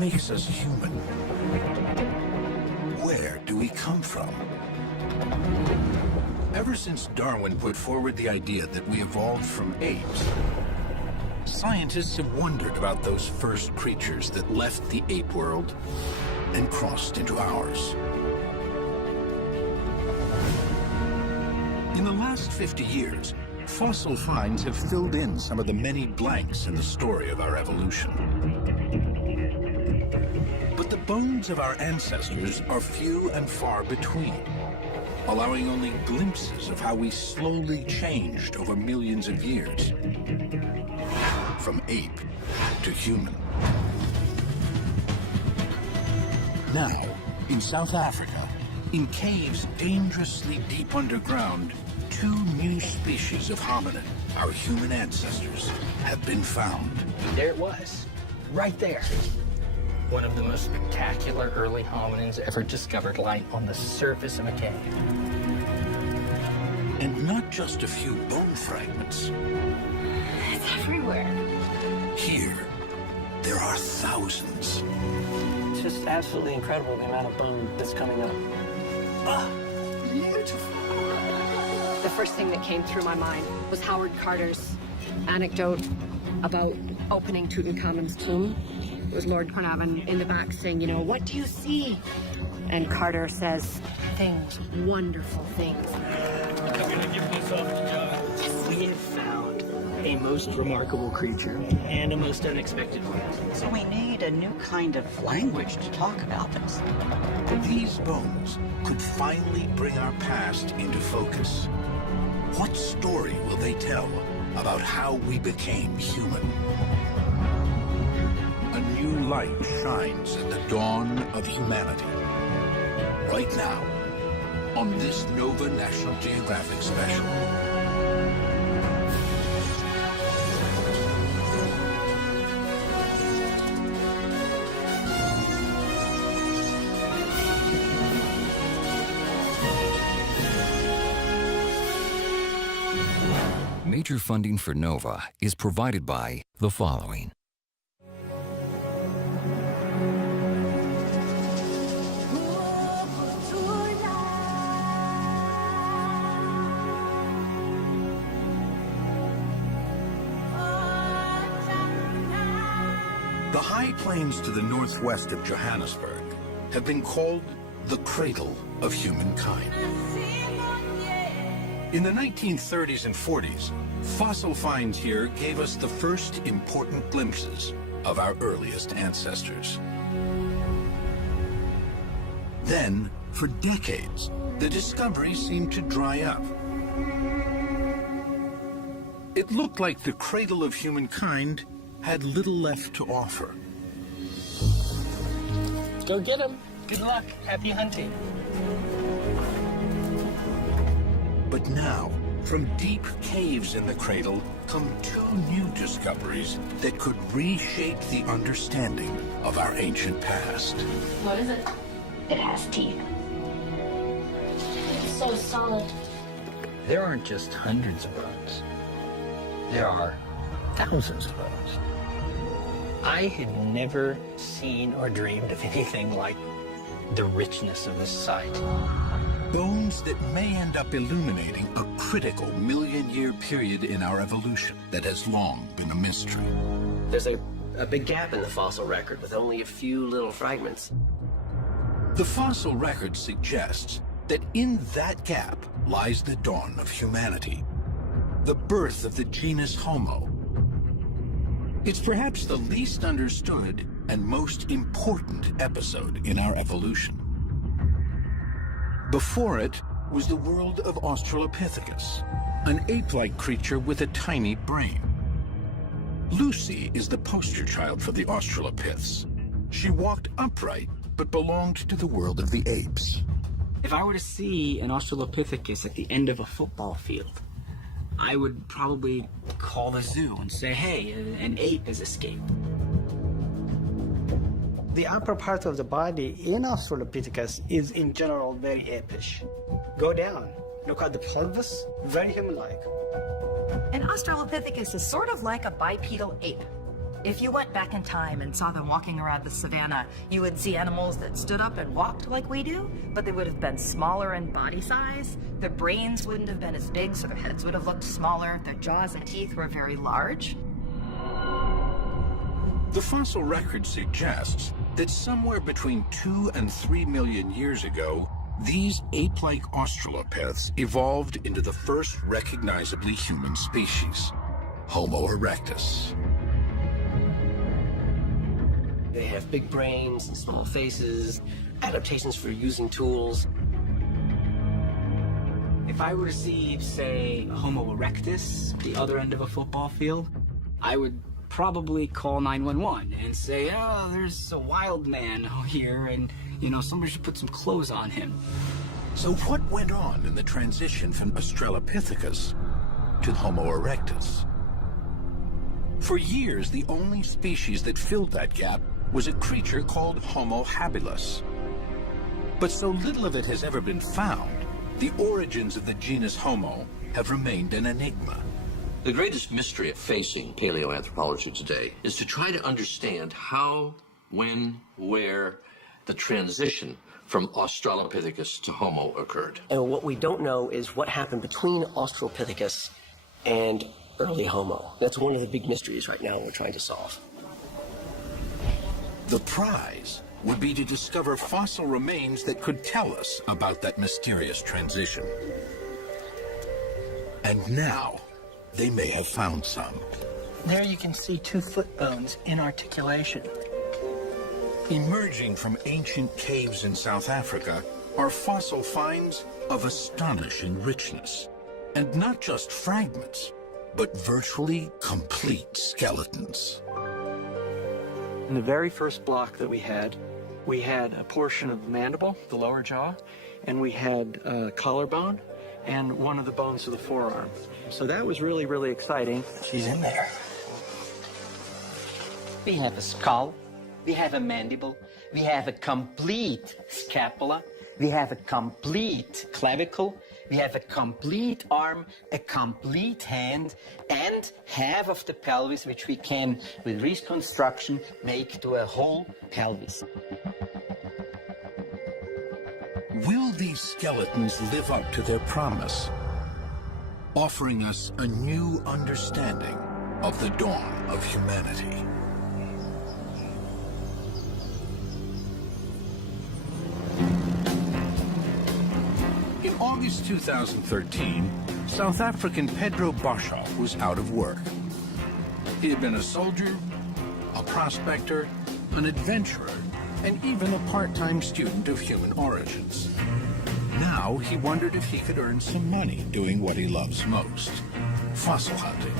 makes us human? Where do we come from? Ever since Darwin put forward the idea that we evolved from apes, scientists have wondered about those first creatures that left the ape world and crossed into ours. In the last 50 years, fossil finds have filled in some of the many blanks in the story of our evolution. But the bones of our ancestors are few and far between, allowing only glimpses of how we slowly changed over millions of years, from ape to human. Now, in South Africa, in caves dangerously deep underground, two new species of hominid, our human ancestors, have been found. There it was, right there. One of the most spectacular early hominins ever discovered lying on the surface of a cave. And not just a few bone fragments. It's everywhere. Here, there are thousands. It's just absolutely incredible the amount of bone that's coming up. Ah, beautiful. The first thing that came through my mind was Howard Carter's anecdote about opening Tutankhamun's tomb. It was Lord Carnarvon in the back saying, you know, what do you see? And Carter says, things, wonderful things. We have found a most remarkable creature and a most unexpected one. So we need a new kind of language to talk about this. These bones could finally bring our past into focus. What story will they tell about how we became human? A new light shines at the dawn of humanity. Right now, on this Nova National Geographic special. Major funding for NOVA is provided by the following. The high plains to the northwest of Johannesburg have been called the cradle of humankind. In the 1930s and 40s, fossil finds here gave us the first important glimpses of our earliest ancestors. Then, for decades, the discoveries seemed to dry up. It looked like the cradle of humankind had little left to offer. Go get him. Good luck. Happy hunting. But now, from deep caves in the cradle come two new discoveries that could reshape the understanding of our ancient past. What is it? It has teeth. It's so solid. There aren't just hundreds of bones. There are thousands of bones. I had never seen or dreamed of anything like the richness of this site. Bones that may end up illuminating a critical million-year period in our evolution that has long been a mystery. There's a big gap in the fossil record with only a few little fragments. The fossil record suggests that in that gap lies the dawn of humanity, the birth of the genus Homo. It's perhaps the least understood and most important episode in our evolution. Before it was the world of Australopithecus, an ape-like creature with a tiny brain. Lucy is the poster child for the Australopiths. She walked upright, but belonged to the world of the apes. If I were to see an Australopithecus at the end of a football field, I would probably call the zoo and say, hey, an ape has escaped. The upper part of the body in Australopithecus is in general very apish. Go down, look at the pelvis, very human-like. An Australopithecus is sort of like a bipedal ape. If you went back in time and saw them walking around the savannah, you would see animals that stood up and walked like we do, but they would have been smaller in body size. Their brains wouldn't have been as big, so their heads would have looked smaller. Their jaws and teeth were very large. The fossil record suggests that somewhere between 2 and 3 million years ago, these ape-like Australopiths evolved into the first recognizably human species, Homo erectus. They have big brains and small faces, adaptations for using tools. If I were to see, say, a Homo erectus at the other end of a football field, I would probably call 911 and say, oh, there's a wild man here and, somebody should put some clothes on him. So what went on in the transition from Australopithecus to Homo erectus? For years, the only species that filled that gap was a creature called Homo habilis. But so little of it has ever been found, the origins of the genus Homo have remained an enigma. The greatest mystery facing paleoanthropology today is to try to understand how, when, where the transition from Australopithecus to Homo occurred. And what we don't know is what happened between Australopithecus and early Homo. That's one of the big mysteries right now we're trying to solve. The prize would be to discover fossil remains that could tell us about that mysterious transition. And now, they may have found some. There you can see 2 foot bones in articulation. Emerging from ancient caves in South Africa are fossil finds of astonishing richness. And not just fragments, but virtually complete skeletons. In the very first block that we had a portion of the mandible, the lower jaw, and we had a collarbone and one of the bones of the forearm. So that was really, really exciting. She's in there. We have a skull, we have a mandible, we have a complete scapula, we have a complete clavicle, we have a complete arm, a complete hand, and half of the pelvis, which we can, with reconstruction, make to a whole pelvis. Will these skeletons live up to their promise, offering us a new understanding of the dawn of humanity? In August 2013, South African Pedro Boshoff was out of work. He had been a soldier, a prospector, an adventurer, and even a part-time student of human origins. Now he wondered if he could earn some money doing what he loves most, fossil hunting.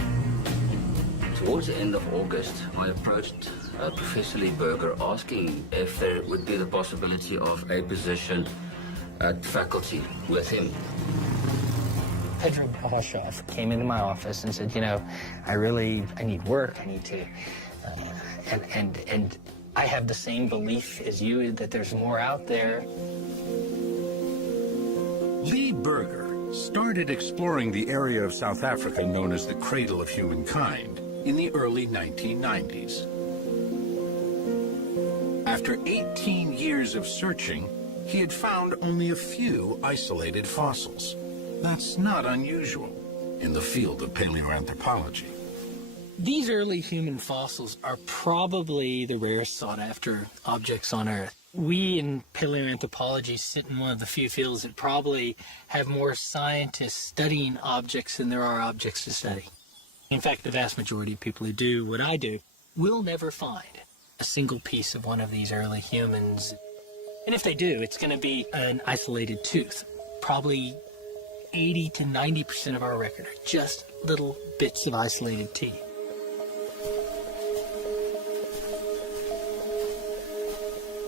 Towards the end of August, I approached Professor Lee Berger asking if there would be the possibility of a position at faculty with him. Pedro Boshoff came into my office and said, I need work, I need to, and I have the same belief as you that there's more out there. Lee Berger started exploring the area of South Africa known as the Cradle of Humankind in the early 1990s. After 18 years of searching, he had found only a few isolated fossils. That's not unusual in the field of paleoanthropology. These early human fossils are probably the rarest sought-after objects on Earth. We in paleoanthropology sit in one of the few fields that probably have more scientists studying objects than there are objects to study. In fact, the vast majority of people who do what I do will never find a single piece of one of these early humans. And if they do, it's going to be an isolated tooth. Probably 80 to 90% of our record are just little bits of isolated teeth.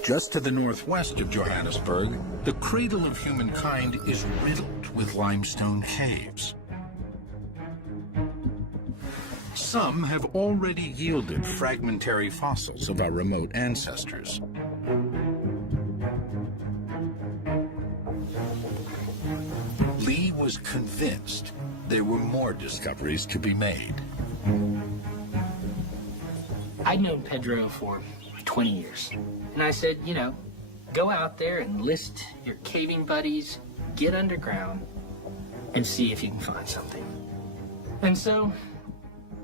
Just to the northwest of Johannesburg, the Cradle of Humankind is riddled with limestone caves. Some have already yielded fragmentary fossils of our remote ancestors. Lee was convinced there were more discoveries to be made. I'd known Pedro for 20 years. And I said, you know, go out there and list your caving buddies, get underground, and see if you can find something. And so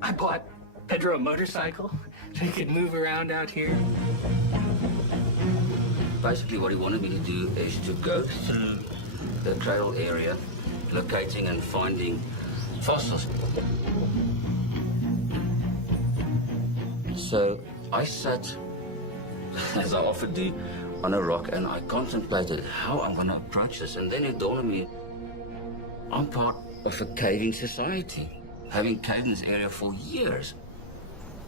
I bought Pedro a motorcycle so he could move around out here. Basically, what he wanted me to do is to go through the cradle area, locating and finding fossils. So I sat, as I often do, on a rock, and I contemplated how I'm going to approach this. And then it dawned on me, I'm part of a caving society, having caved in this area for years.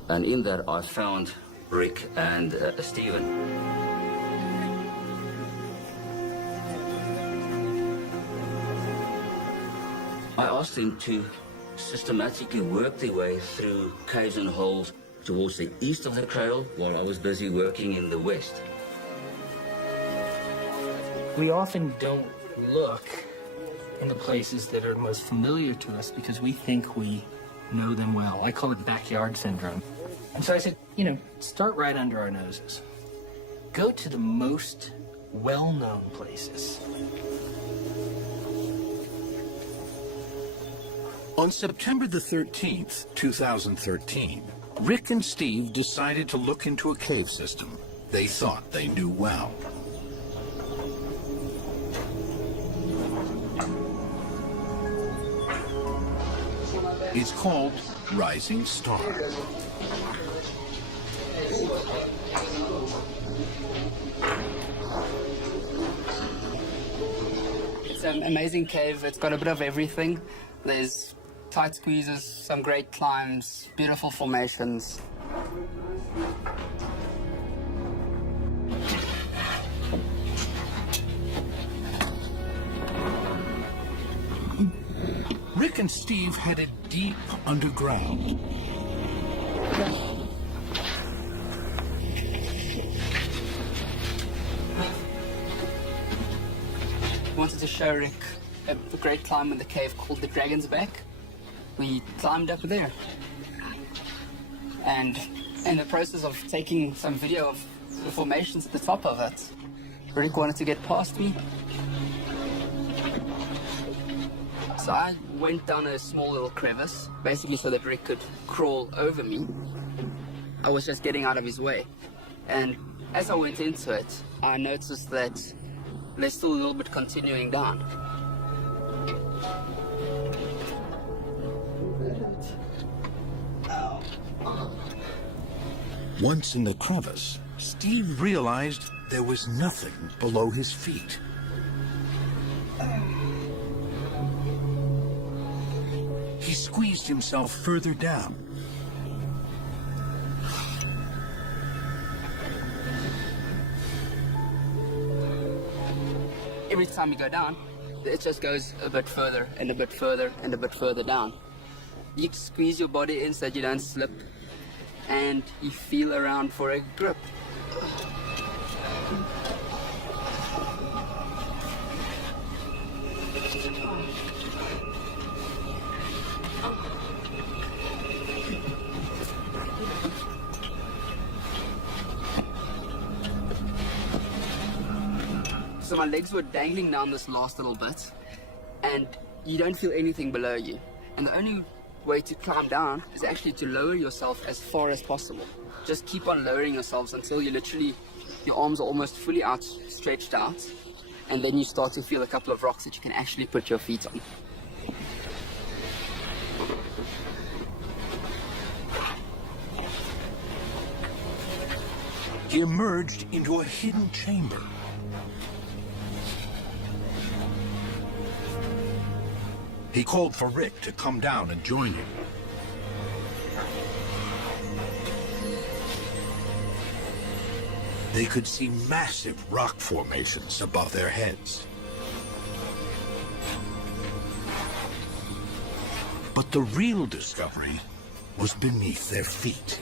And in that, I found Rick and Stephen. I asked them to systematically work their way through caves and holes towards the east of the cradle while I was busy working in the west. We often don't look in the places that are most familiar to us because we think we know them well. I call it backyard syndrome. And so I said, you know, start right under our noses. Go to the most well-known places. On September the 13th, 2013, Rick and Steve decided to look into a cave system they thought they knew well. It's called Rising Star. It's an amazing cave. It's got a bit of everything. There's tight squeezes, some great climbs, beautiful formations. Rick and Steve headed deep underground. Wanted to show Rick a great climb in the cave called the Dragon's Back. We climbed up there. And in the process of taking some video of the formations at the top of it, Rick wanted to get past me. So I went down a small little crevice, basically so that Rick could crawl over me. I was just getting out of his way. And as I went into it, I noticed that there's still a little bit continuing down. Once in the crevice, Steve realized there was nothing below his feet. He squeezed himself further down. Every time you go down, it just goes a bit further and a bit further and a bit further down. You squeeze your body in so that you don't slip, and you feel around for a grip. So my legs were dangling down this last little bit, and you don't feel anything below you. And the only way to climb down is actually to lower yourself as far as possible. Just keep on lowering yourselves until you literally, your arms are almost fully stretched out, and then you start to feel a couple of rocks that you can actually put your feet on. He emerged into a hidden chamber. He called for Rick to come down and join him. They could see massive rock formations above their heads. But the real discovery was beneath their feet.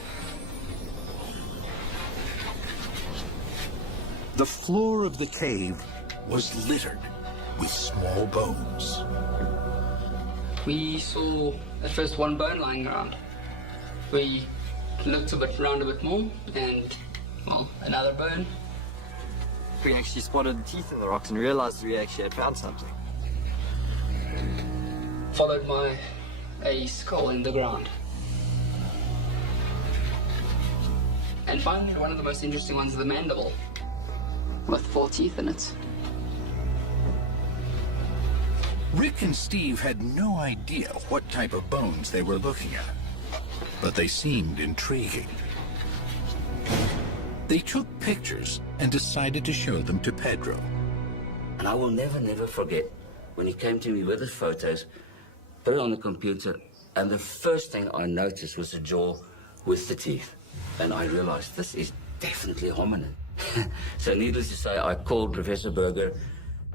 The floor of the cave was littered with small bones. We saw at first one bone lying around. We looked a bit around a bit more, and, well, another bone. We actually spotted the teeth in the rocks and realized we actually had found something. Followed by a skull in the ground. And finally, one of the most interesting ones is the mandible, with 4 teeth in it. Rick and Steve had no idea what type of bones they were looking at, but they seemed intriguing. They took pictures and decided to show them to Pedro. And I will never forget when he came to me with his photos, put it on the computer, and the first thing I noticed was the jaw with the teeth. And I realized this is definitely a hominin. So needless to say, I called Professor Berger.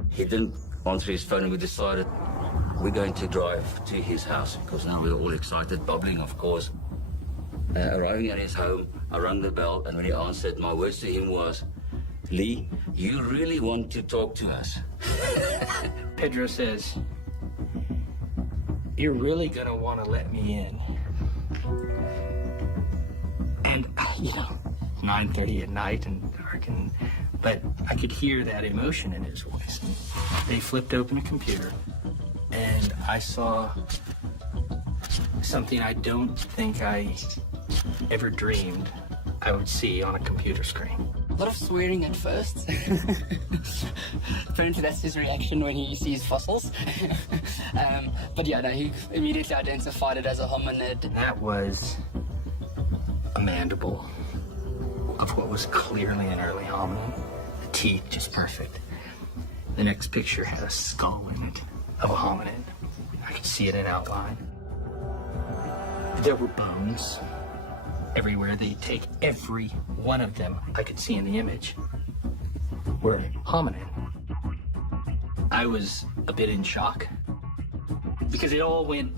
He didn't answer his phone, and we decided we're going to drive to his house, because now we're all excited, bubbling, of course. Arriving at his home, I rang the bell, and when he answered, my words to him was, Lee, you really want to talk to us? Pedro says, you're really gonna want to let me in. And, 9:30 at night and dark, but I could hear that emotion in his voice. They flipped open a computer, and I saw something I don't think I ever dreamed I would see on a computer screen. A lot of swearing at first. Apparently that's his reaction when he sees fossils. But yeah, no, he immediately identified it as a hominid. And that was a mandible of what was clearly an early hominid. The teeth just perfect. The next picture had a skull in it of a hominid. I could see it in outline. There were bones everywhere. They'd take every one of them I could see in the image were hominid. I was a bit in shock because it all went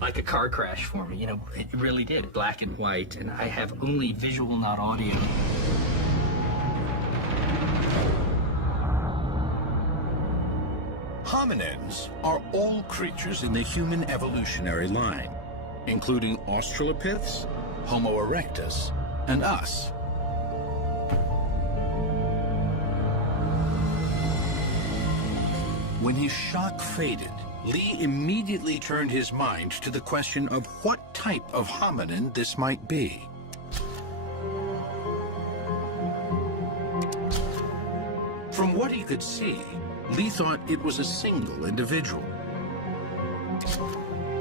like a car crash for me. It really did. Black and white, and I have only visual, not audio. Hominids are all creatures in the human evolutionary line, including Australopiths, Homo erectus, and us. When his shock faded, Lee immediately turned his mind to the question of what type of hominin this might be. From what he could see, Lee thought it was a single individual.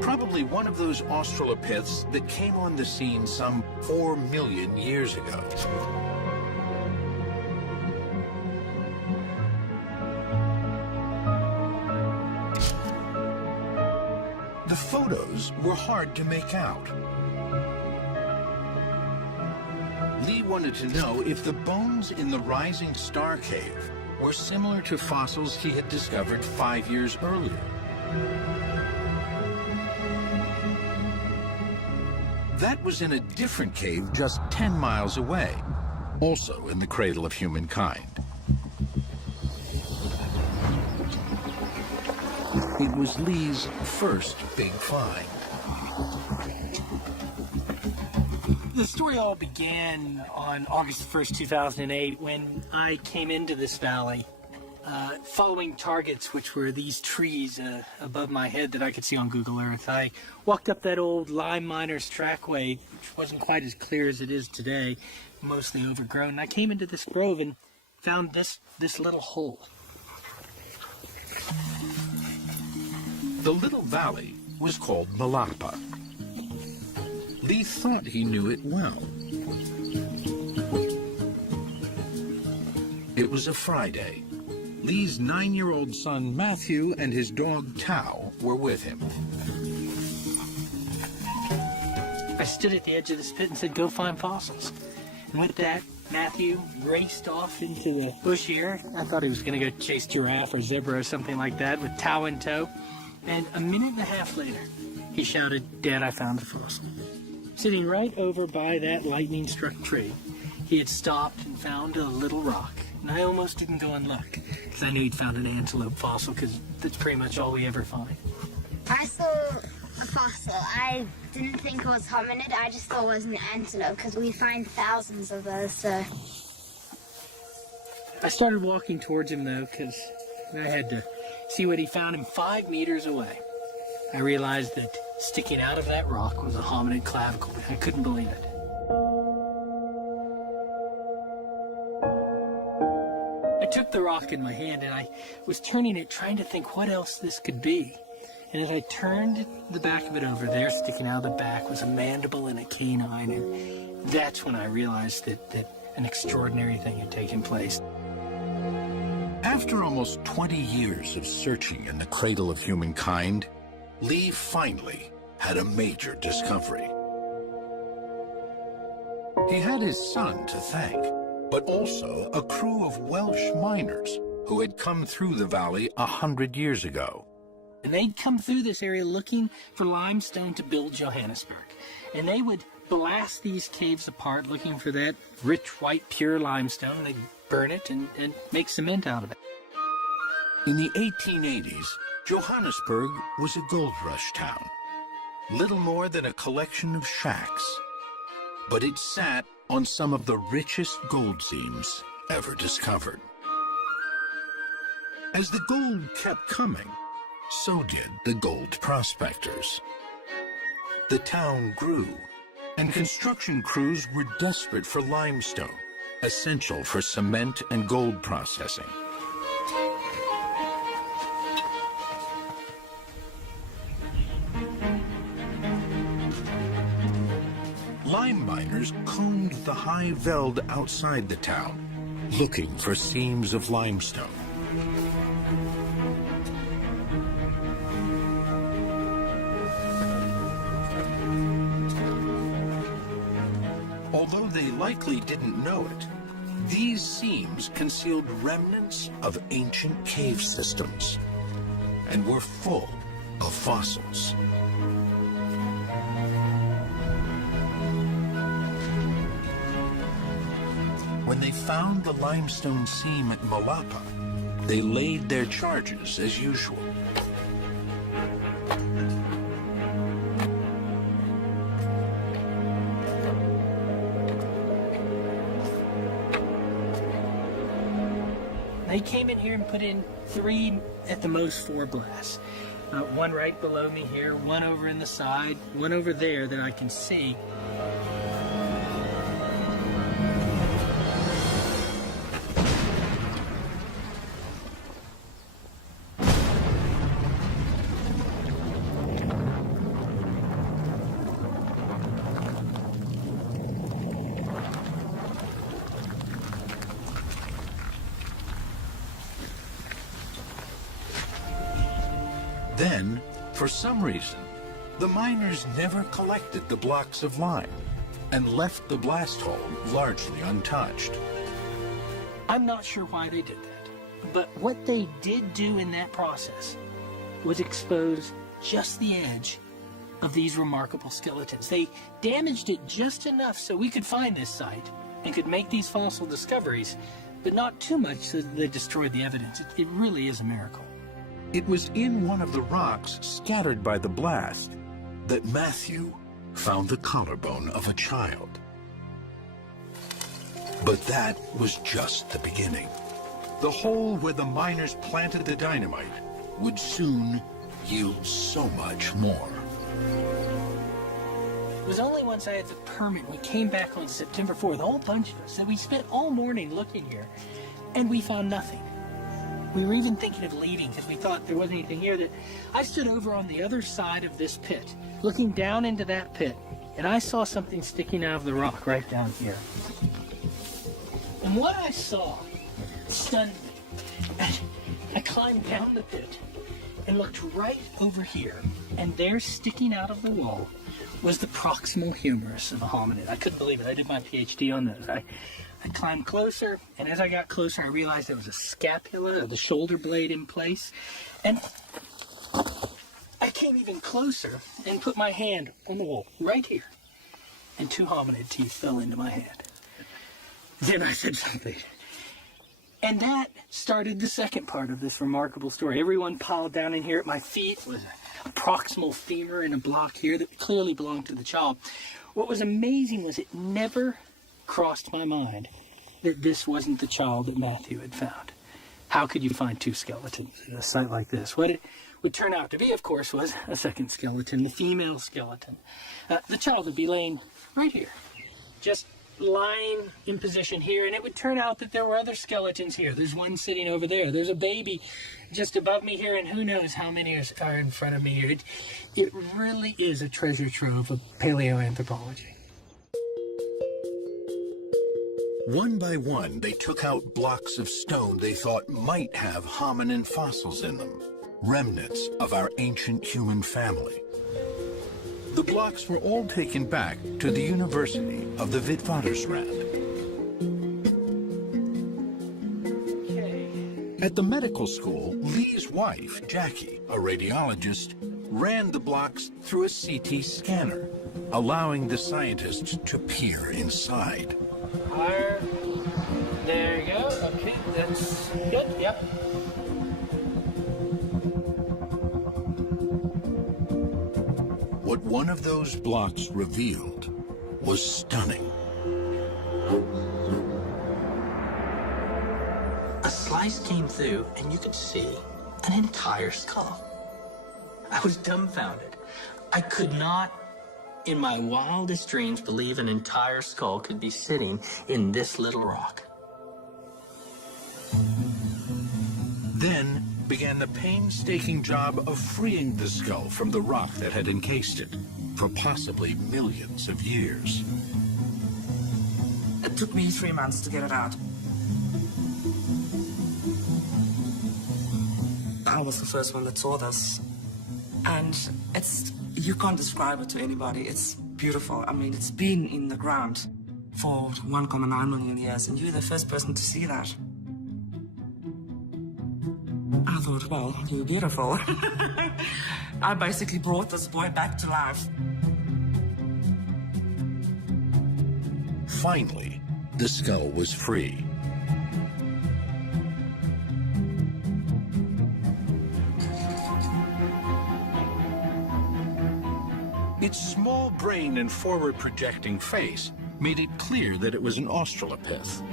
Probably one of those Australopiths that came on the scene some 4 million years ago. The photos were hard to make out. Lee wanted to know if the bones in the Rising Star Cave were similar to fossils he had discovered 5 years earlier. That was in a different cave just 10 miles away, also in the cradle of humankind. It was Lee's first big find. The story all began on August 1st, 2008, when I came into this valley, following targets, which were these trees above my head that I could see on Google Earth. I walked up that old lime miner's trackway, which wasn't quite as clear as it is today, mostly overgrown. And I came into this grove and found this little hole. The little valley was called Malapa. Lee thought he knew it well. It was a Friday. Lee's 9-year-old son, Matthew, and his dog, Tao, were with him. I stood at the edge of this pit and said, go find fossils. And with that, Matthew raced off into the bush here. I thought he was going to go chase giraffe or zebra or something like that with Tao in tow. And a minute and a half later, he shouted, Dad, I found a fossil. Sitting right over by that lightning-struck tree, he had stopped and found a little rock. And I almost didn't go and look, because I knew he'd found an antelope fossil, because that's pretty much all we ever find. I saw a fossil. I didn't think it was hominid. I just thought it was an antelope because we find thousands of those, so... I started walking towards him, though, because I had to see what he found him 5 meters away. I realized that sticking out of that rock was a hominid clavicle. I couldn't believe it. I took the rock in my hand and I was turning it, trying to think what else this could be. And as I turned the back of it over, there, sticking out of the back, was a mandible and a canine. And that's when I realized that an extraordinary thing had taken place. After almost 20 years of searching in the cradle of humankind, Lee finally had a major discovery. He had his son to thank, but also a crew of Welsh miners who had come through the valley 100 years ago. And they'd come through this area looking for limestone to build Johannesburg. And they would blast these caves apart looking for that rich, white, pure limestone. And they'd burn it and make cement out of it. In the 1880s, Johannesburg was a gold rush town, little more than a collection of shacks. But it sat on some of the richest gold seams ever discovered. As the gold kept coming, so did the gold prospectors. The town grew, and construction crews were desperate for limestone, essential for cement and gold processing. Lime miners combed the high veld outside the town, looking for seams of limestone. Although they likely didn't know it, these seams concealed remnants of ancient cave systems and were full of fossils. When they found the limestone seam at Malapa, they laid their charges as usual. They came in here and put in 3, at the most 4 blasts. One right below me here, one over in the side, one over there that I can see. Then, for some reason, the miners never collected the blocks of lime and left the blast hole largely untouched. I'm not sure why they did that, but what they did do in that process was expose just the edge of these remarkable skeletons. They damaged it just enough so we could find this site and could make these fossil discoveries, but not too much so that they destroyed the evidence. It really is a miracle. It was in one of the rocks scattered by the blast that Matthew found the collarbone of a child. But that was just the beginning. The hole where the miners planted the dynamite would soon yield so much more. It was only once I had the permit, we came back on September 4th, a whole bunch of us, and we spent all morning looking here, and we found nothing. We were even thinking of leaving because we thought there wasn't anything here. That I stood over on the other side of this pit, looking down into that pit, and I saw something sticking out of the rock right down here. And what I saw stunned me. And I climbed down the pit and looked right over here, and there, sticking out of the wall, was the proximal humerus of a hominid. I couldn't believe it. I did my PhD on those. I climbed closer, and as I got closer, I realized there was a scapula, the shoulder blade in place, and I came even closer and put my hand on the wall, right here, and 2 hominid teeth fell into my hand. Then I said something, and that started the second part of this remarkable story. Everyone piled down in here at my feet with a proximal femur in a block here that clearly belonged to the child. What was amazing was it never crossed my mind that this wasn't the child that Matthew had found. How could you find two skeletons at a site like this? What it would turn out to be, of course, was a second skeleton, the female skeleton. The child would be laying right here, just lying in position here, and it would turn out that there were other skeletons here. There's one sitting over there. There's a baby just above me here, and who knows how many are in front of me here. It really is a treasure trove of paleoanthropology. One by one, they took out blocks of stone they thought might have hominin fossils in them, remnants of our ancient human family. The blocks were all taken back to the University of the Witwatersrand. At the medical school, Lee's wife, Jackie, a radiologist, ran the blocks through a CT scanner, allowing the scientists to peer inside. Higher. There you go. Okay, that's good. Yep. What one of those blocks revealed was stunning. A slice came through, and you could see an entire skull. I was dumbfounded. I could not, in my wildest dreams, believe an entire skull could be sitting in this little rock. Then began the painstaking job of freeing the skull from the rock that had encased it for possibly millions of years. It took me 3 months to get it out. I was the first one that saw this. And you can't describe it to anybody. It's beautiful. I mean, it's been in the ground for 1.9 million years, and you're the first person to see that. I thought, well, you're beautiful. I basically brought this boy back to life. Finally, the skull was free. Its small brain and forward-projecting face made it clear that it was an Australopith.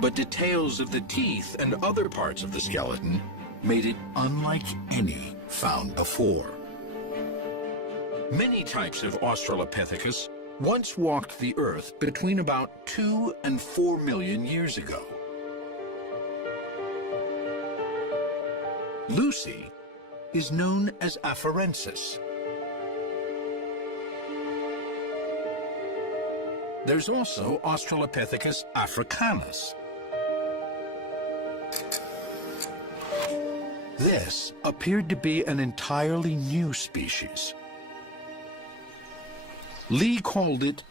But details of the teeth and other parts of the skeleton made it unlike any found before. Many types of Australopithecus once walked the Earth between about 2 and 4 million years ago. Lucy is known as Afarensis. There's also Australopithecus africanus. This appeared to be an entirely new species. Lee called it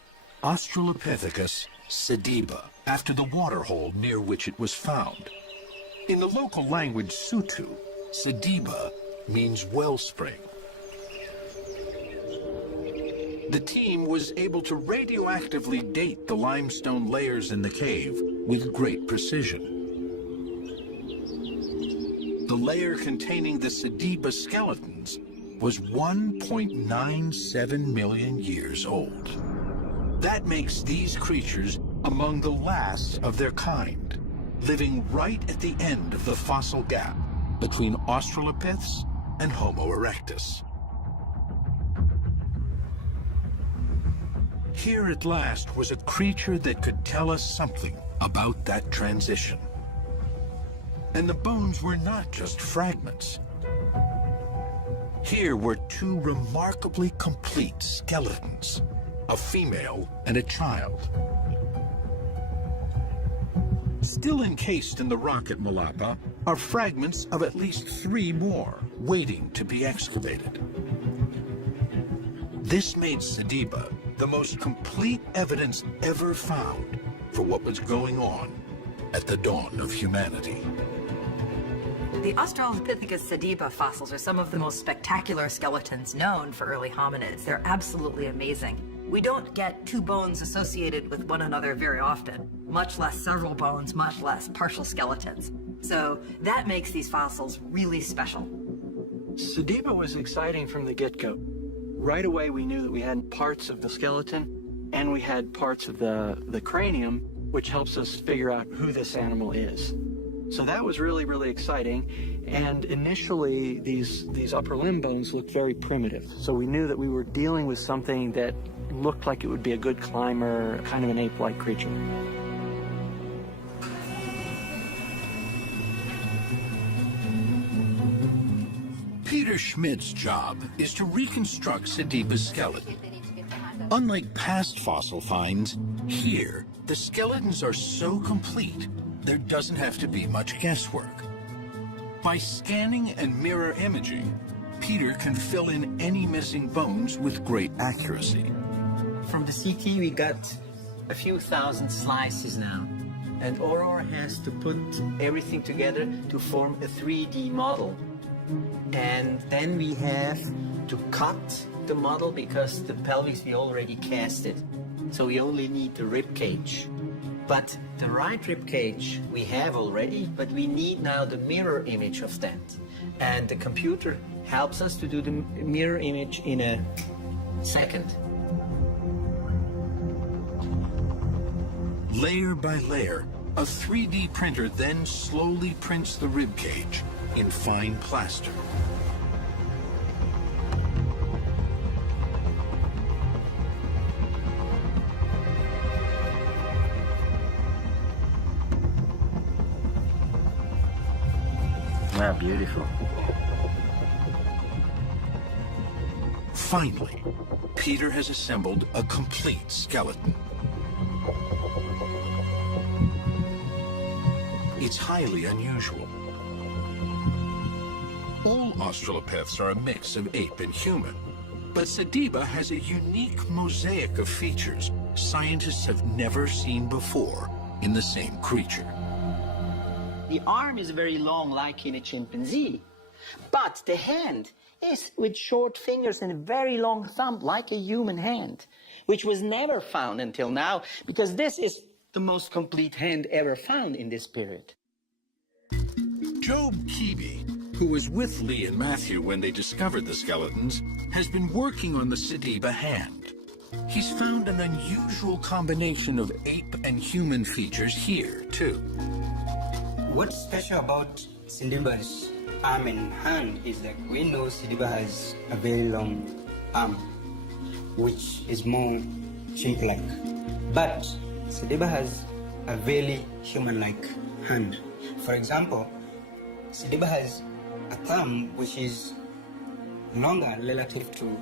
Australopithecus sediba, after the waterhole near which it was found. In the local language Sutu, sediba means wellspring. The team was able to radioactively date the limestone layers in the cave with great precision. The layer containing the sediba skeletons was 1.97 million years old. That makes these creatures among the last of their kind, living right at the end of the fossil gap between Australopiths and Homo erectus. Here at last was a creature that could tell us something about that transition. And the bones were not just fragments. Here were two remarkably complete skeletons, a female and a child. Still encased in the rock at Malapa are fragments of at least 3 more waiting to be excavated. This made sediba the most complete evidence ever found for what was going on at the dawn of humanity. The Australopithecus sediba fossils are some of the most spectacular skeletons known for early hominids. They're absolutely amazing. We don't get 2 bones associated with one another very often, much less several bones, much less partial skeletons. So that makes these fossils really special. Sediba was exciting from the get-go. Right away, we knew that we had parts of the skeleton and we had parts of the cranium, which helps us figure out who this animal is. So that was really, really exciting. And initially, these upper limb bones looked very primitive. So we knew that we were dealing with something that looked like it would be a good climber, kind of an ape-like creature. Peter Schmidt's job is to reconstruct Sediba's skeleton. Unlike past fossil finds, here, the skeletons are so complete, there doesn't have to be much guesswork. By scanning and mirror imaging, Peter can fill in any missing bones with great accuracy. From the CT, we got a few thousand slices now. And Aurora has to put everything together to form a 3D model. And then we have to cut the model because the pelvis we already cast it. So we only need the rib cage. But the right rib cage we have already, but we need now the mirror image of that. And the computer helps us to do the mirror image in a second. Layer by layer, a 3D printer then slowly prints the rib cage in fine plaster. Wow, beautiful. Finally, Peter has assembled a complete skeleton. It's highly unusual. All Australopiths are a mix of ape and human, but Sediba has a unique mosaic of features scientists have never seen before in the same creature. The arm is very long, like in a chimpanzee, but the hand is with short fingers and a very long thumb, like a human hand, which was never found until now, because this is the most complete hand ever found in this period. Job Keeby, who was with Lee and Matthew when they discovered the skeletons, has been working on the Sediba hand. He's found an unusual combination of ape and human features here, too. What's special about Sediba's arm and hand is that we know Sediba has a very long arm, which is more chimp-like. But Sediba has a very human-like hand. For example, Sediba has a thumb which is longer relative to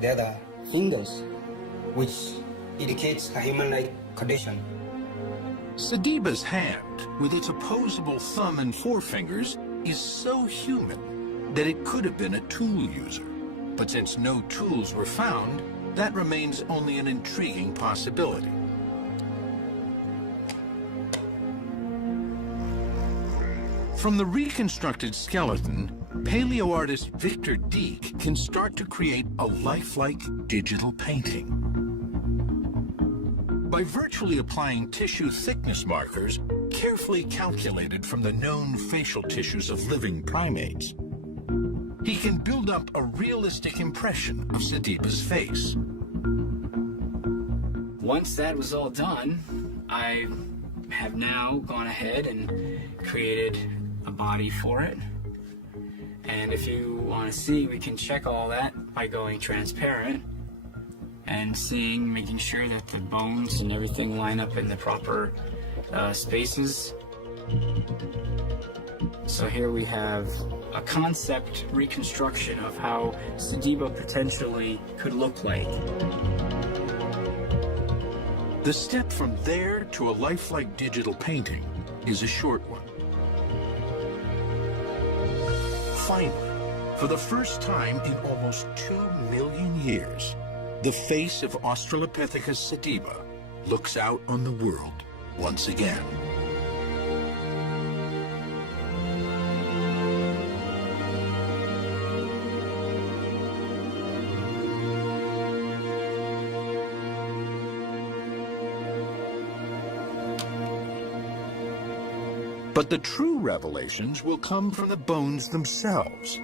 the other fingers, which indicates a human-like condition. Sediba's hand, with its opposable thumb and forefingers, is so human that it could have been a tool user. But since no tools were found, that remains only an intriguing possibility. From the reconstructed skeleton, paleoartist Victor Dieck can start to create a lifelike digital painting. By virtually applying tissue thickness markers carefully calculated from the known facial tissues of living primates, he can build up a realistic impression of Sediba's face. Once that was all done, I have now gone ahead and created a body for it. And if you want to see, we can check all that by going transparent and making sure that the bones and everything line up in the proper spaces. So here we have a concept reconstruction of how Sediba potentially could look like. The step from there to a lifelike digital painting is a short one. Finally, for the first time in almost 2 million years, the face of Australopithecus sediba looks out on the world once again. But the true revelations will come from the bones themselves.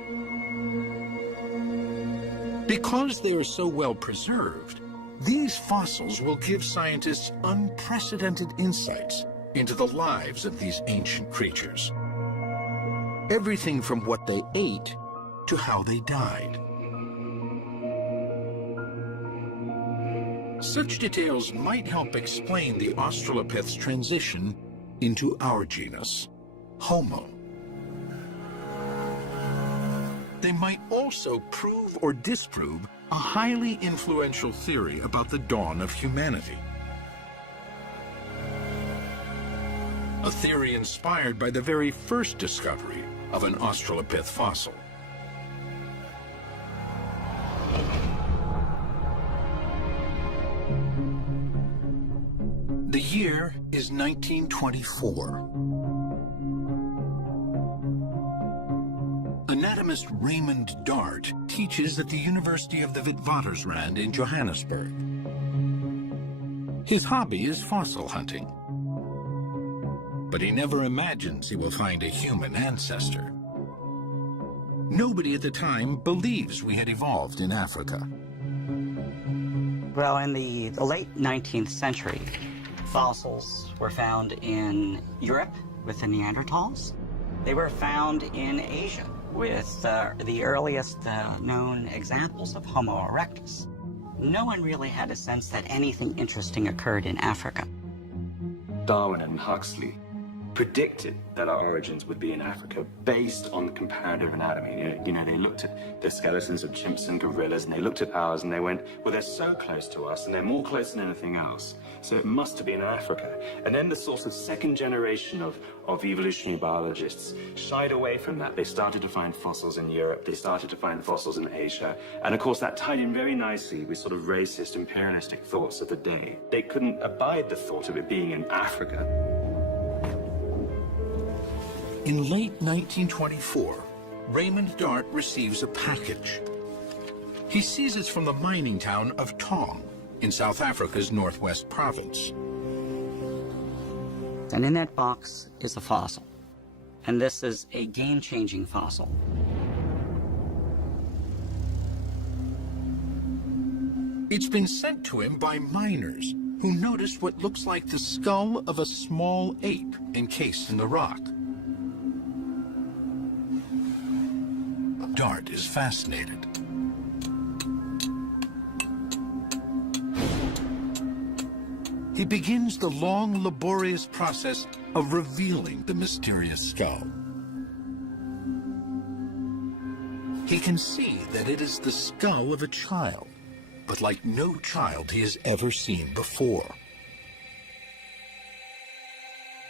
Because they are so well preserved, these fossils will give scientists unprecedented insights into the lives of these ancient creatures. Everything from what they ate to how they died. Such details might help explain the Australopith's transition into our genus, Homo. They might also prove or disprove a highly influential theory about the dawn of humanity. A theory inspired by the very first discovery of an Australopith fossil. The year is 1924. Anatomist Raymond Dart teaches at the University of the Witwatersrand in Johannesburg. His hobby is fossil hunting, but he never imagines he will find a human ancestor. Nobody at the time believes we had evolved in Africa. Well, in the late 19th century, fossils were found in Europe with the Neanderthals. They were found in Asia with the earliest known examples of Homo erectus. No one really had a sense that anything interesting occurred in Africa. Darwin and Huxley predicted that our origins would be in Africa based on comparative anatomy. You know, they looked at the skeletons of chimps and gorillas, and they looked at ours, and they went, well, they're so close to us, and they're more close than anything else, so it must have been Africa. And then the sort of second generation of evolutionary biologists shied away from that. They started to find fossils in Europe, they started to find fossils in Asia, and of course that tied in very nicely with sort of racist, imperialistic thoughts of the day. They couldn't abide the thought of it being in Africa. In late 1924, Raymond Dart receives a package. He sees it's from the mining town of Tong in South Africa's Northwest Province. And in that box is a fossil. And this is a game-changing fossil. It's been sent to him by miners who noticed what looks like the skull of a small ape encased in the rock. Dart is fascinated. He begins the long, laborious process of revealing the mysterious skull. He can see that it is the skull of a child, but like no child he has ever seen before.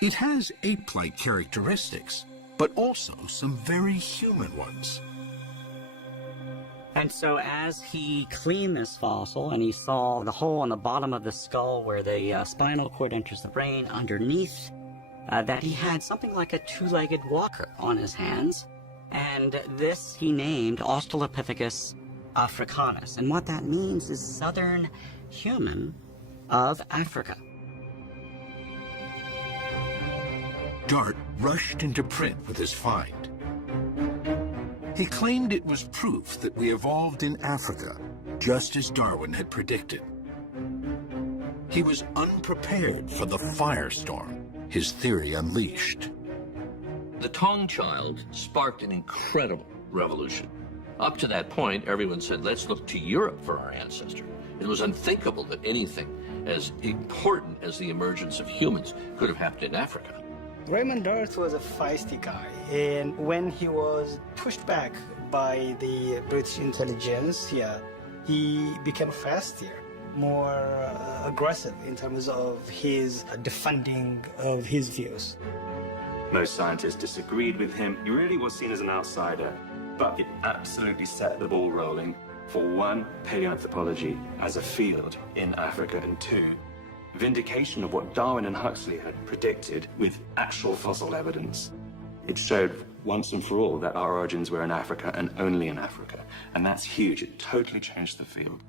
It has ape-like characteristics, but also some very human ones. And so as he cleaned this fossil and he saw the hole in the bottom of the skull where the spinal cord enters the brain underneath, that he had something like a two-legged walker on his hands. And this he named Australopithecus africanus. And what that means is southern human of Africa. Dart rushed into print with his find. He claimed it was proof that we evolved in Africa, just as Darwin had predicted. He was unprepared for the firestorm his theory unleashed. The Tong child sparked an incredible revolution. Up to that point, everyone said, let's look to Europe for our ancestor. It was unthinkable that anything as important as the emergence of humans could have happened in Africa. Raymond Dart was a feisty guy, and when he was pushed back by the British intelligence, he became faster, more aggressive in terms of his defending of his views. Most scientists disagreed with him. He really was seen as an outsider, but it absolutely set the ball rolling for one, paleoanthropology as a field in Africa, and two, vindication of what Darwin and Huxley had predicted with actual fossil evidence. It showed once and for all that our origins were in Africa and only in Africa, and that's huge. It totally changed the field.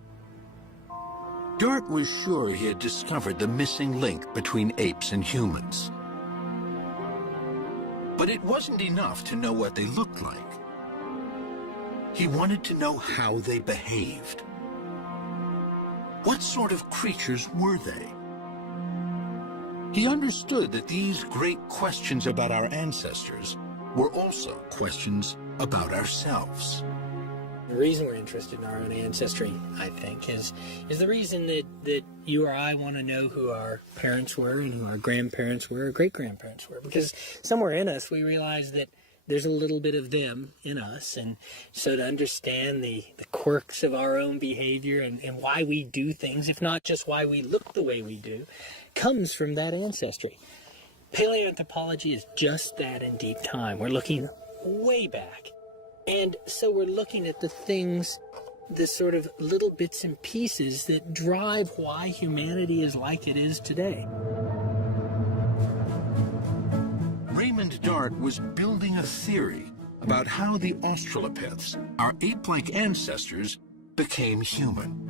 Dart was sure he had discovered the missing link between apes and humans. But it wasn't enough to know what they looked like. He wanted to know how they behaved. What sort of creatures were they? He understood that these great questions about our ancestors were also questions about ourselves. The reason we're interested in our own ancestry, I think, is the reason that you or I want to know who our parents were and who our grandparents were or great-grandparents were. Because somewhere in us we realize that there's a little bit of them in us. And so to understand the quirks of our own behavior and why we do things, if not just why we look the way we do, comes from that ancestry. Paleoanthropology is just that in deep time. We're looking way back. And so we're looking at the things, the sort of little bits and pieces that drive why humanity is like it is today. Raymond Dart was building a theory about how the Australopiths, our ape-like ancestors, became human.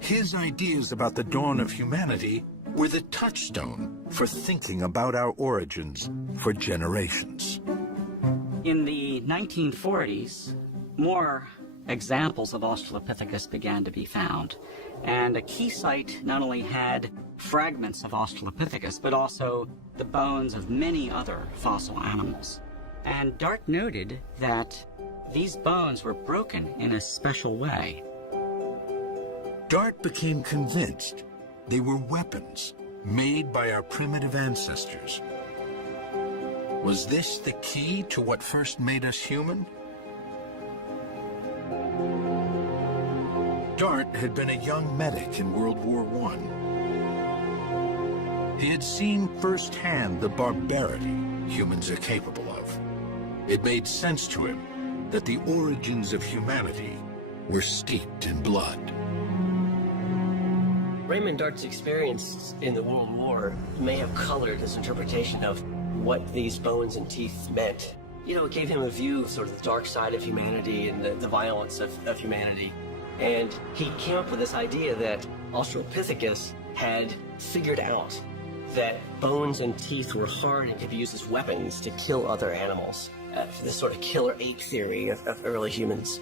His ideas about the dawn of humanity were the touchstone for thinking about our origins for generations. In the 1940s, more examples of Australopithecus began to be found. And a key site not only had fragments of Australopithecus, but also the bones of many other fossil animals. And Dart noted that these bones were broken in a special way. Dart became convinced they were weapons made by our primitive ancestors. Was this the key to what first made us human? Dart had been a young medic in World War I. He had seen firsthand the barbarity humans are capable of. It made sense to him that the origins of humanity were steeped in blood. Raymond Dart's experience in the World War may have colored his interpretation of what these bones and teeth meant. You know, it gave him a view of sort of the dark side of humanity and the violence of humanity. And he came up with this idea that Australopithecus had figured out that bones and teeth were hard and could be used as weapons to kill other animals. This sort of killer ape theory of early humans.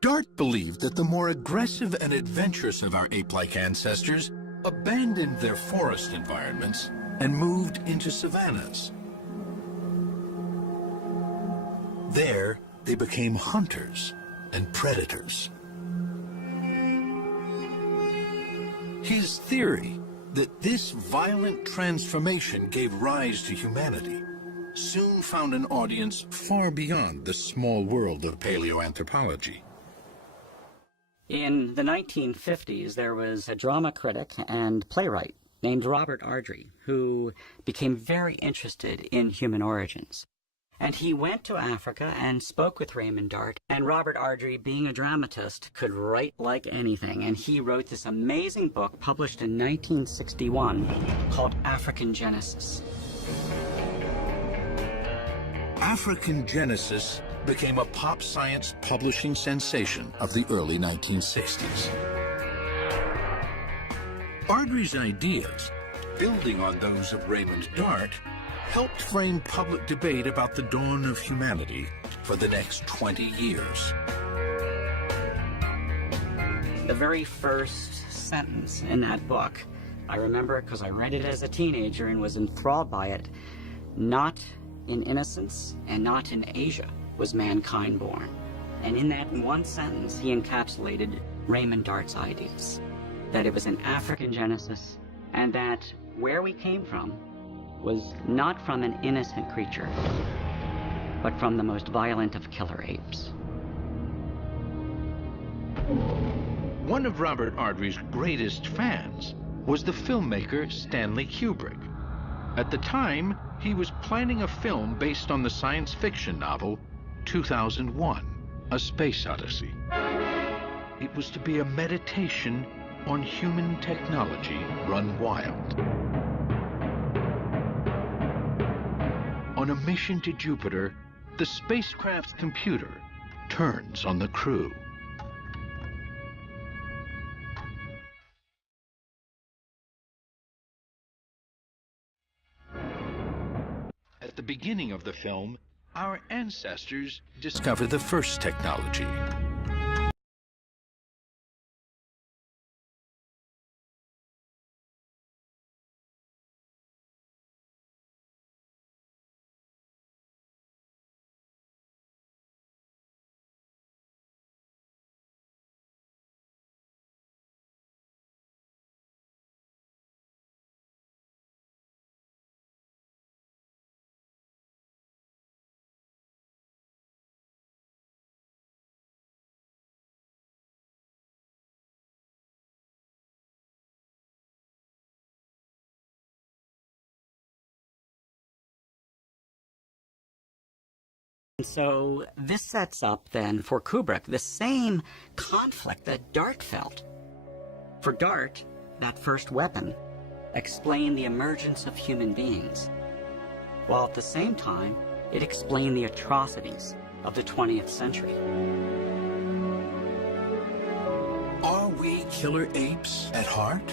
Dart believed that the more aggressive and adventurous of our ape-like ancestors abandoned their forest environments and moved into savannas. There, they became hunters and predators. His theory that this violent transformation gave rise to humanity soon found an audience far beyond the small world of paleoanthropology. In the 1950s, there was a drama critic and playwright named Robert Ardrey, who became very interested in human origins. And he went to Africa and spoke with Raymond Dart. And Robert Ardrey, being a dramatist, could write like anything. And he wrote this amazing book published in 1961 called African Genesis. African Genesis became a pop science publishing sensation of the early 1960s. Ardrey's ideas, building on those of Raymond Dart, helped frame public debate about the dawn of humanity for the next 20 years. The very first sentence in that book, I remember it because I read it as a teenager and was enthralled by it. Not in innocence and not in Asia was mankind born. And in that one sentence, he encapsulated Raymond Dart's ideas. That it was an African genesis, and that where we came from was not from an innocent creature, but from the most violent of killer apes. One of Robert Ardrey's greatest fans was the filmmaker Stanley Kubrick. At the time, he was planning a film based on the science fiction novel 2001, A Space Odyssey. It was to be a meditation on human technology run wild. On a mission to Jupiter, the spacecraft's computer turns on the crew. At the beginning of the film, our ancestors discover the first technology. And so this sets up then for Kubrick the same conflict that Dart felt. For Dart, that first weapon explained the emergence of human beings, while at the same time it explained the atrocities of the 20th century. Are we killer apes at heart?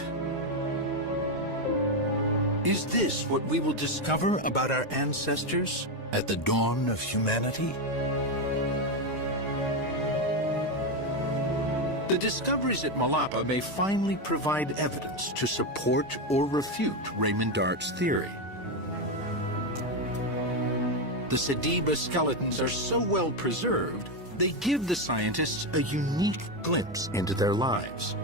Is this what we will discover about our ancestors at the dawn of humanity? The discoveries at Malapa may finally provide evidence to support or refute Raymond Dart's theory. The Sediba skeletons are so well preserved, they give the scientists a unique glimpse into their lives.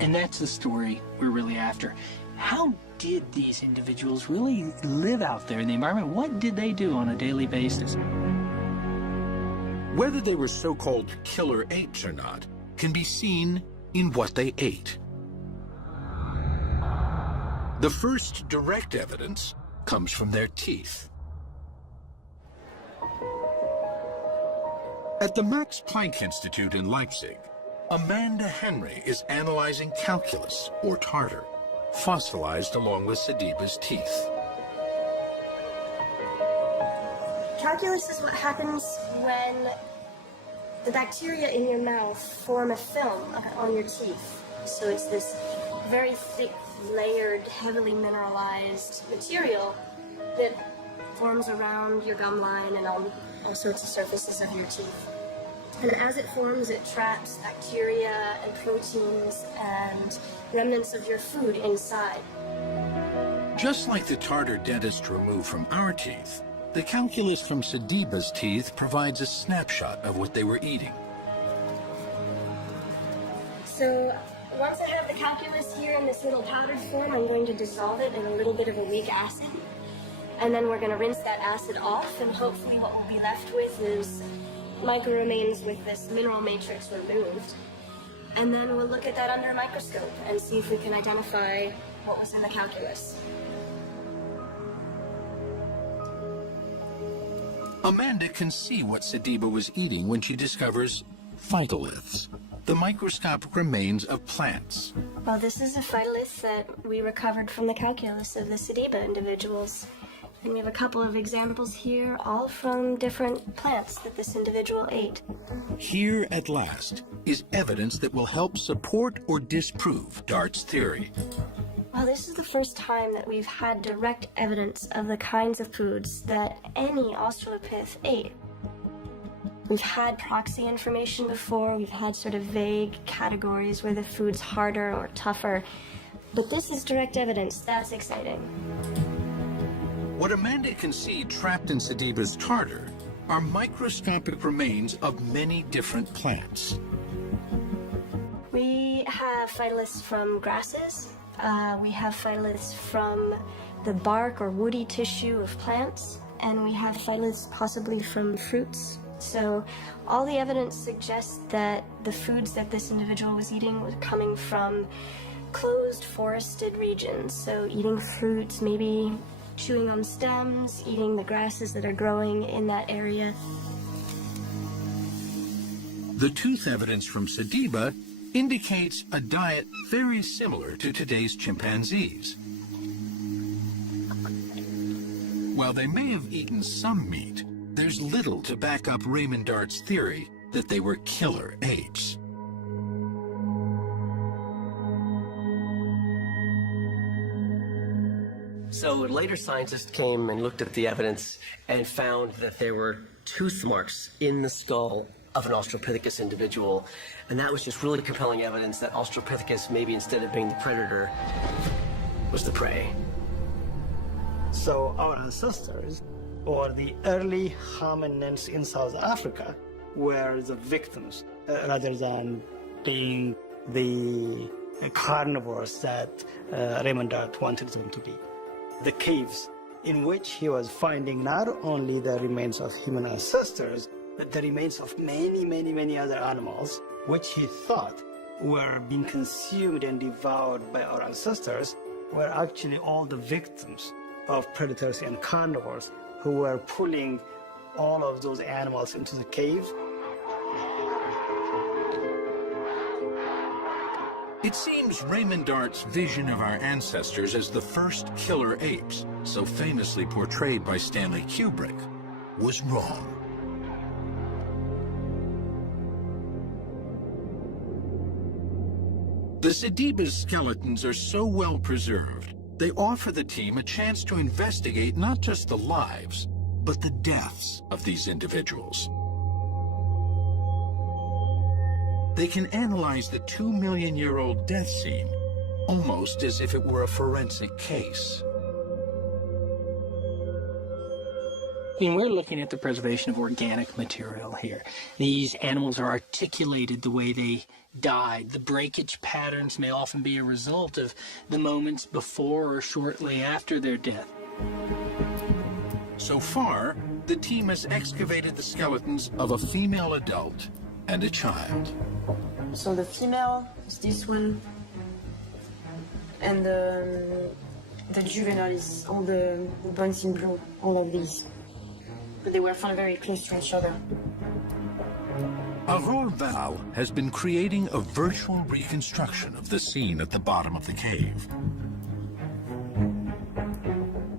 And that's the story we're really after. How did these individuals really live out there in the environment? What did they do on a daily basis? Whether they were so-called killer apes or not can be seen in what they ate. The first direct evidence comes from their teeth. At the Max Planck Institute in Leipzig, Amanda Henry is analyzing calculus, or tartar, fossilized along with Sediba's teeth. Calculus is what happens when the bacteria in your mouth form a film on your teeth. So it's this very thick, layered, heavily mineralized material that forms around your gum line and all sorts of surfaces of your teeth. And as it forms, it traps bacteria and proteins and remnants of your food inside. Just like the tartar dentists remove from our teeth, the calculus from Sediba's teeth provides a snapshot of what they were eating. So once I have the calculus here in this little powdered form, I'm going to dissolve it in a little bit of a weak acid. And then we're going to rinse that acid off, and hopefully what we'll be left with is microremains with this mineral matrix removed. And then we'll look at that under a microscope and see if we can identify what was in the calculus. Amanda can see what Sediba was eating when she discovers phytoliths, the microscopic remains of plants. Well, this is a phytolith that we recovered from the calculus of the Sediba individuals. And we have a couple of examples here, all from different plants that this individual ate. Here, at last, is evidence that will help support or disprove Dart's theory. Well, this is the first time that we've had direct evidence of the kinds of foods that any Australopith ate. We've had proxy information before, we've had sort of vague categories where the food's harder or tougher, but this is direct evidence. That's exciting. What Amanda can see trapped in Sediba's tartar are microscopic remains of many different plants. We have phytoliths from grasses. We have phytoliths from the bark or woody tissue of plants, and we have phytoliths possibly from fruits. So all the evidence suggests that the foods that this individual was eating were coming from closed forested regions. So eating fruits, maybe chewing on stems, eating the grasses that are growing in that area. The tooth evidence from Sediba indicates a diet very similar to today's chimpanzees. While they may have eaten some meat, there's little to back up Raymond Dart's theory that they were killer apes. So later scientists came and looked at the evidence and found that there were tooth marks in the skull of an Australopithecus individual. And that was just really compelling evidence that Australopithecus, maybe instead of being the predator, was the prey. So our ancestors, or the early hominins in South Africa, were the victims rather than being the carnivores that Raymond Dart wanted them to be. The caves in which he was finding not only the remains of human ancestors, but the remains of many other animals, which he thought were being consumed and devoured by our ancestors, were actually all the victims of predators and carnivores who were pulling all of those animals into the cave. It seems Raymond Dart's vision of our ancestors as the first killer apes, so famously portrayed by Stanley Kubrick, was wrong. The Sediba's skeletons are so well preserved, they offer the team a chance to investigate not just the lives, but the deaths of these individuals. They can analyze the 2-million-year-old death scene almost as if it were a forensic case. I mean, we're looking at the preservation of organic material here. These animals are articulated the way they died. The breakage patterns may often be a result of the moments before or shortly after their death. So far, the team has excavated the skeletons of a female adult and a child. So the female is this one, and the juvenile is all the bones in blue, all of these. But they were found very close to each other. Aurore Val has been creating a virtual reconstruction of the scene at the bottom of the cave.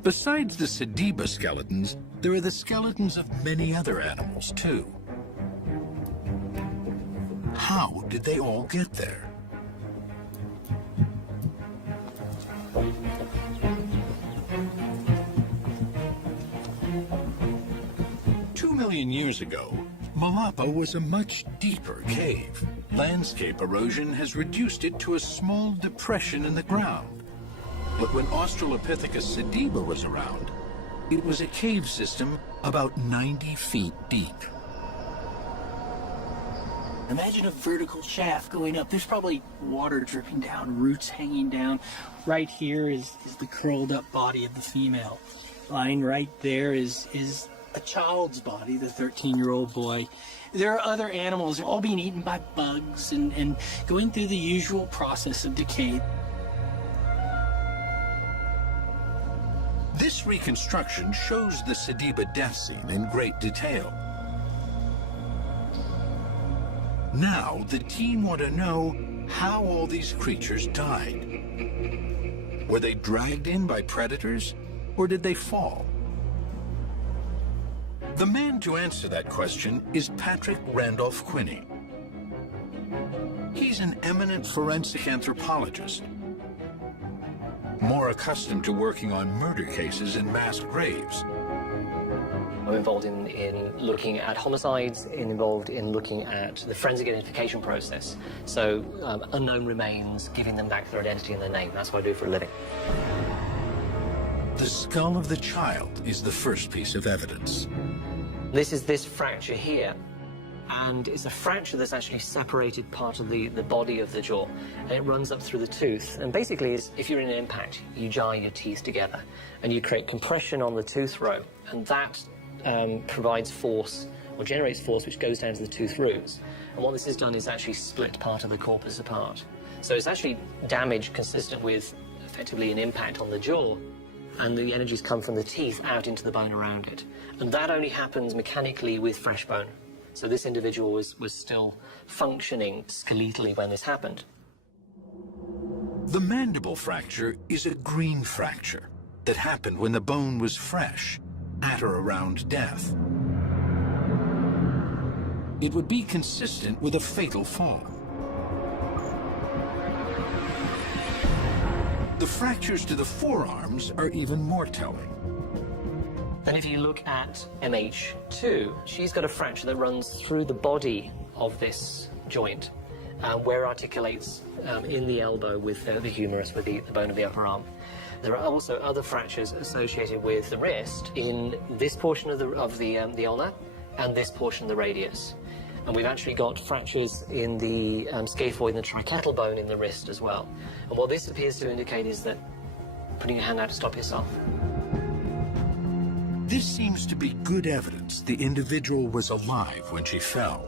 Besides the Sediba skeletons, there are the skeletons of many other animals, too. How did they all get there? Two million years ago, Malapa was a much deeper cave. Landscape erosion has reduced it to a small depression in the ground. But when Australopithecus sediba was around, it was a cave system about 90 feet deep. Imagine a vertical shaft going up. There's probably water dripping down, roots hanging down. Right here is the curled up body of the female. Lying right there is a child's body, the 13-year-old boy. There are other animals all being eaten by bugs and going through the usual process of decay. This reconstruction shows the Sediba death scene in great detail. Now, the team want to know how all these creatures died. Were they dragged in by predators, or did they fall? The man to answer that question is Patrick Randolph Quinney. He's an eminent forensic anthropologist, more accustomed to working on murder cases and mass graves. I'm involved in looking at homicides, involved in looking at the forensic identification process. So unknown remains, giving them back their identity and their name. That's what I do for a living. The skull of the child is the first piece of evidence. This is this fracture here. And it's a fracture that's actually separated part of the body of the jaw. And it runs up through the tooth. And basically, if you're in an impact, you jar your teeth together. And you create compression on the tooth row. And that provides force, or generates force, which goes down to the tooth roots. And what this has done is actually split part of the corpus apart. So it's actually damage consistent with, effectively, an impact on the jaw. And the energies come from the teeth out into the bone around it. And that only happens mechanically with fresh bone. So this individual was still functioning skeletally when this happened. The mandible fracture is a green fracture that happened when the bone was fresh, at or around death. It would be consistent with a fatal fall. The fractures to the forearms are even more telling. And if you look at MH2, she's got a fracture that runs through the body of this joint, where it articulates in the elbow with the humerus, with the bone of the upper arm. There are also other fractures associated with the wrist in this portion of the ulna and this portion of the radius. And we've actually got fractures in the scaphoid and the tricattal bone in the wrist as well. And what this appears to indicate is that putting your hand out to stop yourself. This seems to be good evidence the individual was alive when she fell.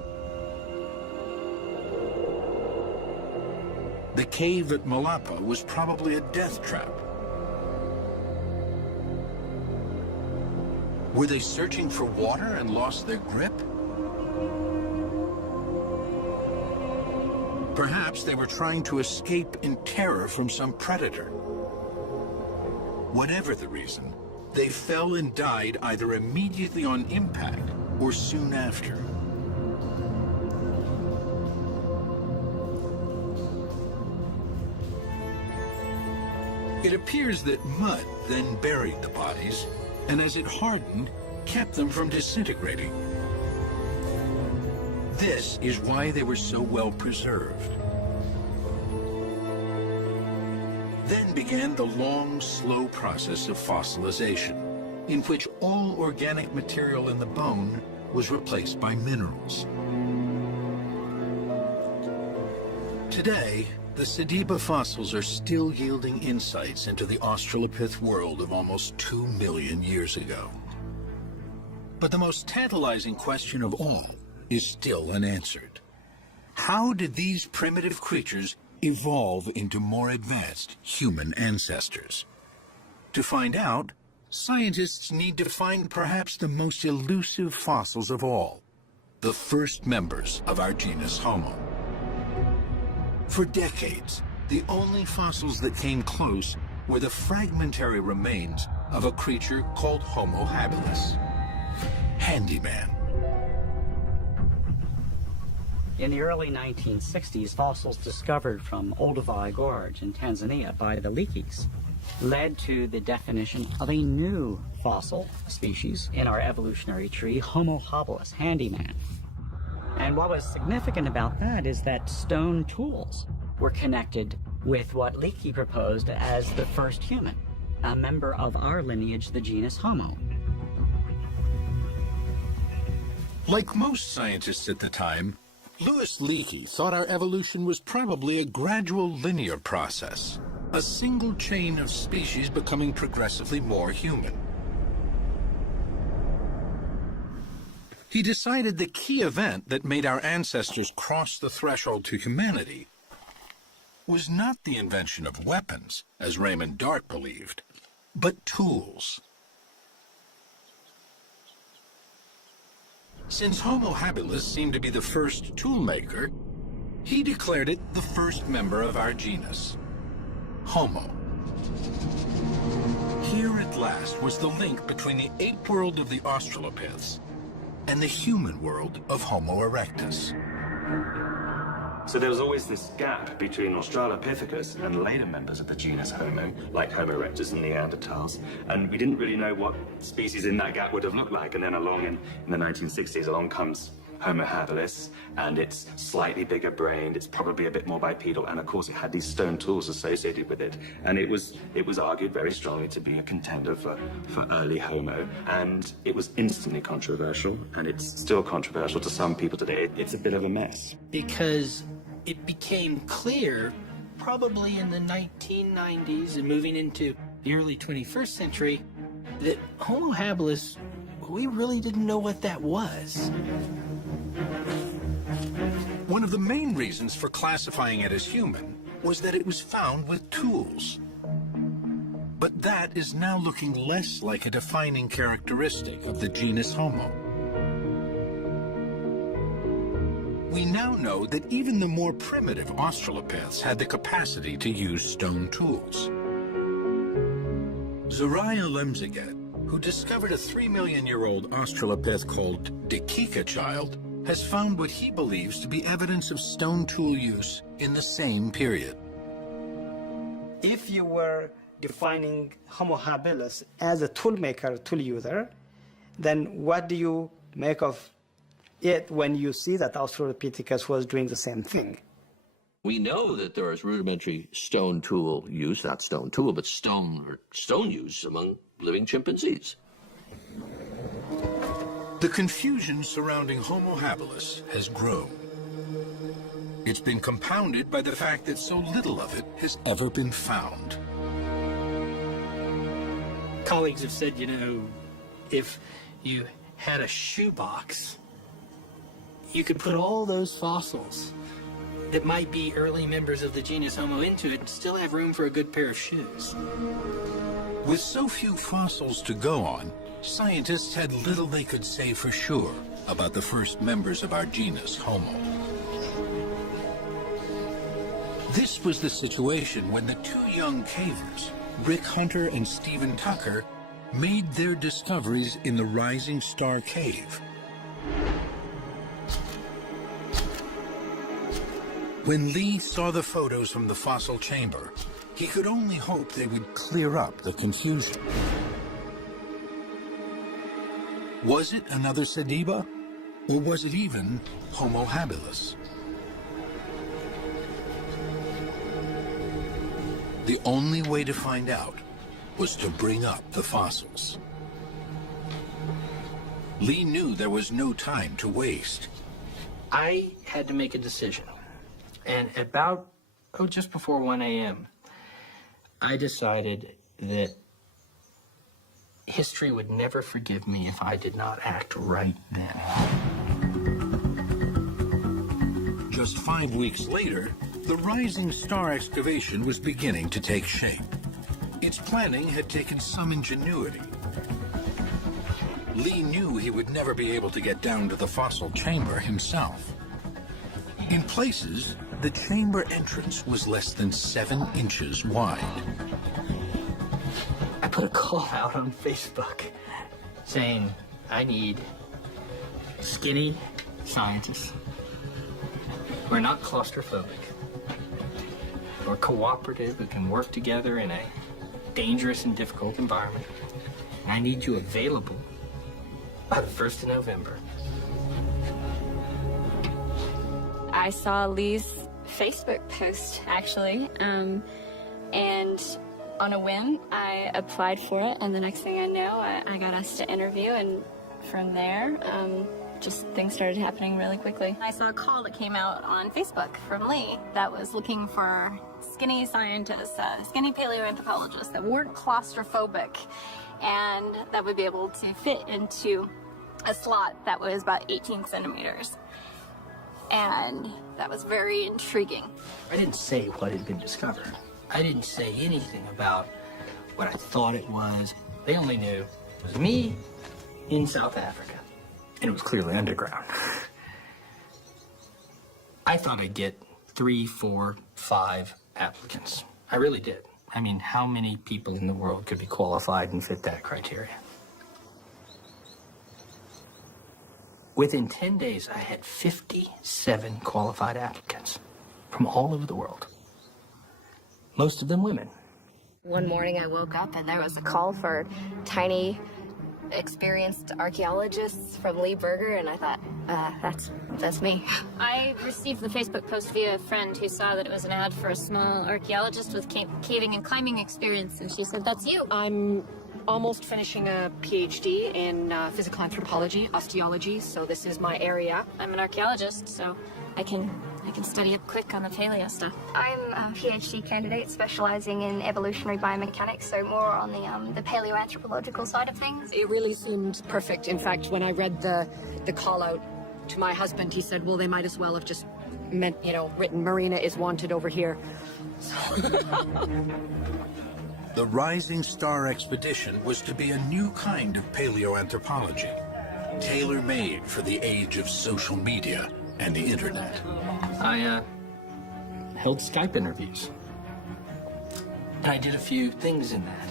The cave at Malapa was probably a death trap. Were they searching for water and lost their grip? Perhaps they were trying to escape in terror from some predator. Whatever the reason, they fell and died either immediately on impact or soon after. It appears that mud then buried the bodies, and as it hardened, kept them from disintegrating. This is why they were so well preserved. Then began the long, slow process of fossilization, in which all organic material in the bone was replaced by minerals. Today, the Sediba fossils are still yielding insights into the Australopith world of almost 2 million years ago. But the most tantalizing question of all is still unanswered. How did these primitive creatures evolve into more advanced human ancestors? To find out, scientists need to find perhaps the most elusive fossils of all, the first members of our genus Homo. For decades, the only fossils that came close were the fragmentary remains of a creature called Homo habilis, handyman. In the early 1960s, fossils discovered from Olduvai Gorge in Tanzania by the Leakeys led to the definition of a new fossil species in our evolutionary tree, Homo habilis, handyman. And what was significant about that is that stone tools were connected with what Leakey proposed as the first human, a member of our lineage, the genus Homo. Like most scientists at the time, Louis Leakey thought our evolution was probably a gradual linear process, a single chain of species becoming progressively more human. He decided the key event that made our ancestors cross the threshold to humanity was not the invention of weapons, as Raymond Dart believed, but tools. Since Homo habilis seemed to be the first toolmaker, he declared it the first member of our genus, Homo. Here at last was the link between the ape world of the Australopiths and the human world of Homo erectus. So there was always this gap between Australopithecus and later members of the genus Homo, like Homo erectus and Neanderthals, and we didn't really know what species in that gap would have looked like. And then along in the 1960s, along comes Homo habilis, and it's slightly bigger brained, it's probably a bit more bipedal, and of course it had these stone tools associated with it. And it was argued very strongly to be a contender for early Homo, and it was instantly controversial, and it's still controversial to some people today. It's a bit of a mess. Because it became clear, probably in the 1990s and moving into the early 21st century, that Homo habilis, we really didn't know what that was. One of the main reasons for classifying it as human was that it was found with tools. But that is now looking less like a defining characteristic of the genus Homo. We now know that even the more primitive Australopiths had the capacity to use stone tools. Zariah Lemziget, who discovered a 3 million-year-old Australopith called Dikika Child, has found what he believes to be evidence of stone tool use in the same period. if you were defining Homo habilis as a tool maker, tool user, then what do you make of it when you see that Australopithecus was doing the same thing? We know that there is rudimentary stone tool use, not stone tool, but stone use among living chimpanzees. The confusion surrounding Homo habilis has grown. It's been compounded by the fact that so little of it has ever been found. Colleagues have said, you know, if you had a shoebox, you could put all those fossils that might be early members of the genus Homo into it and still have room for a good pair of shoes. With so few fossils to go on, scientists had little they could say for sure about the first members of our genus Homo. This was the situation when the two young cavers, Rick Hunter and Stephen Tucker, made their discoveries in the Rising Star Cave. When Lee saw the photos from the fossil chamber, he could only hope they would clear up the confusion. Was it another Sediba? Or was it even Homo habilis? The only way to find out was to bring up the fossils. Lee knew there was no time to waste. I had to make a decision. And about, just before 1 a.m., I decided that history would never forgive me if I did not act right then. Just 5 weeks later, the Rising Star excavation was beginning to take shape. Its planning had taken some ingenuity. Lee knew he would never be able to get down to the fossil chamber himself. In places, the chamber entrance was less than 7 inches wide. I put a call out on Facebook saying, I need skinny scientists who are not claustrophobic, who are cooperative, who can work together in a dangerous and difficult environment. And I need you available by the 1st of November. I saw Lee's Facebook post, actually, and on a whim, I applied for it, and the next thing I know, I got asked to interview, and from there, just things started happening really quickly. I saw a call that came out on Facebook from Lee that was looking for skinny scientists, skinny paleoanthropologists that weren't claustrophobic and that would be able to fit into a slot that was about 18 centimeters. And that was very intriguing. I didn't say what had been discovered. I didn't say anything about what I thought it was. They only knew it was me in South Africa. And it was clearly underground. I thought I'd get 3, 4, 5 applicants. I really did. I mean, how many people in the world could be qualified and fit that criteria? Within 10 days, I had 57 qualified applicants from all over the world. Most of them women. One morning I woke up and there was a call for tiny, experienced archaeologists from Lee Berger, and I thought, that's me. I received the Facebook post via a friend who saw that it was an ad for a small archaeologist with caving and climbing experience, and she said, that's you. I'm almost finishing a PhD in physical anthropology, osteology, so this is my area. I'm an archaeologist, so I can study up quick on the paleo stuff. I'm a PhD candidate specializing in evolutionary biomechanics, so more on the paleoanthropological side of things. It really seemed perfect. In fact, when I read the call out to my husband, he said, well, they might as well have just meant, written Marina is wanted over here. So The Rising Star expedition was to be a new kind of paleoanthropology, tailor-made for the age of social media and the internet. I held Skype interviews. And I did a few things in that.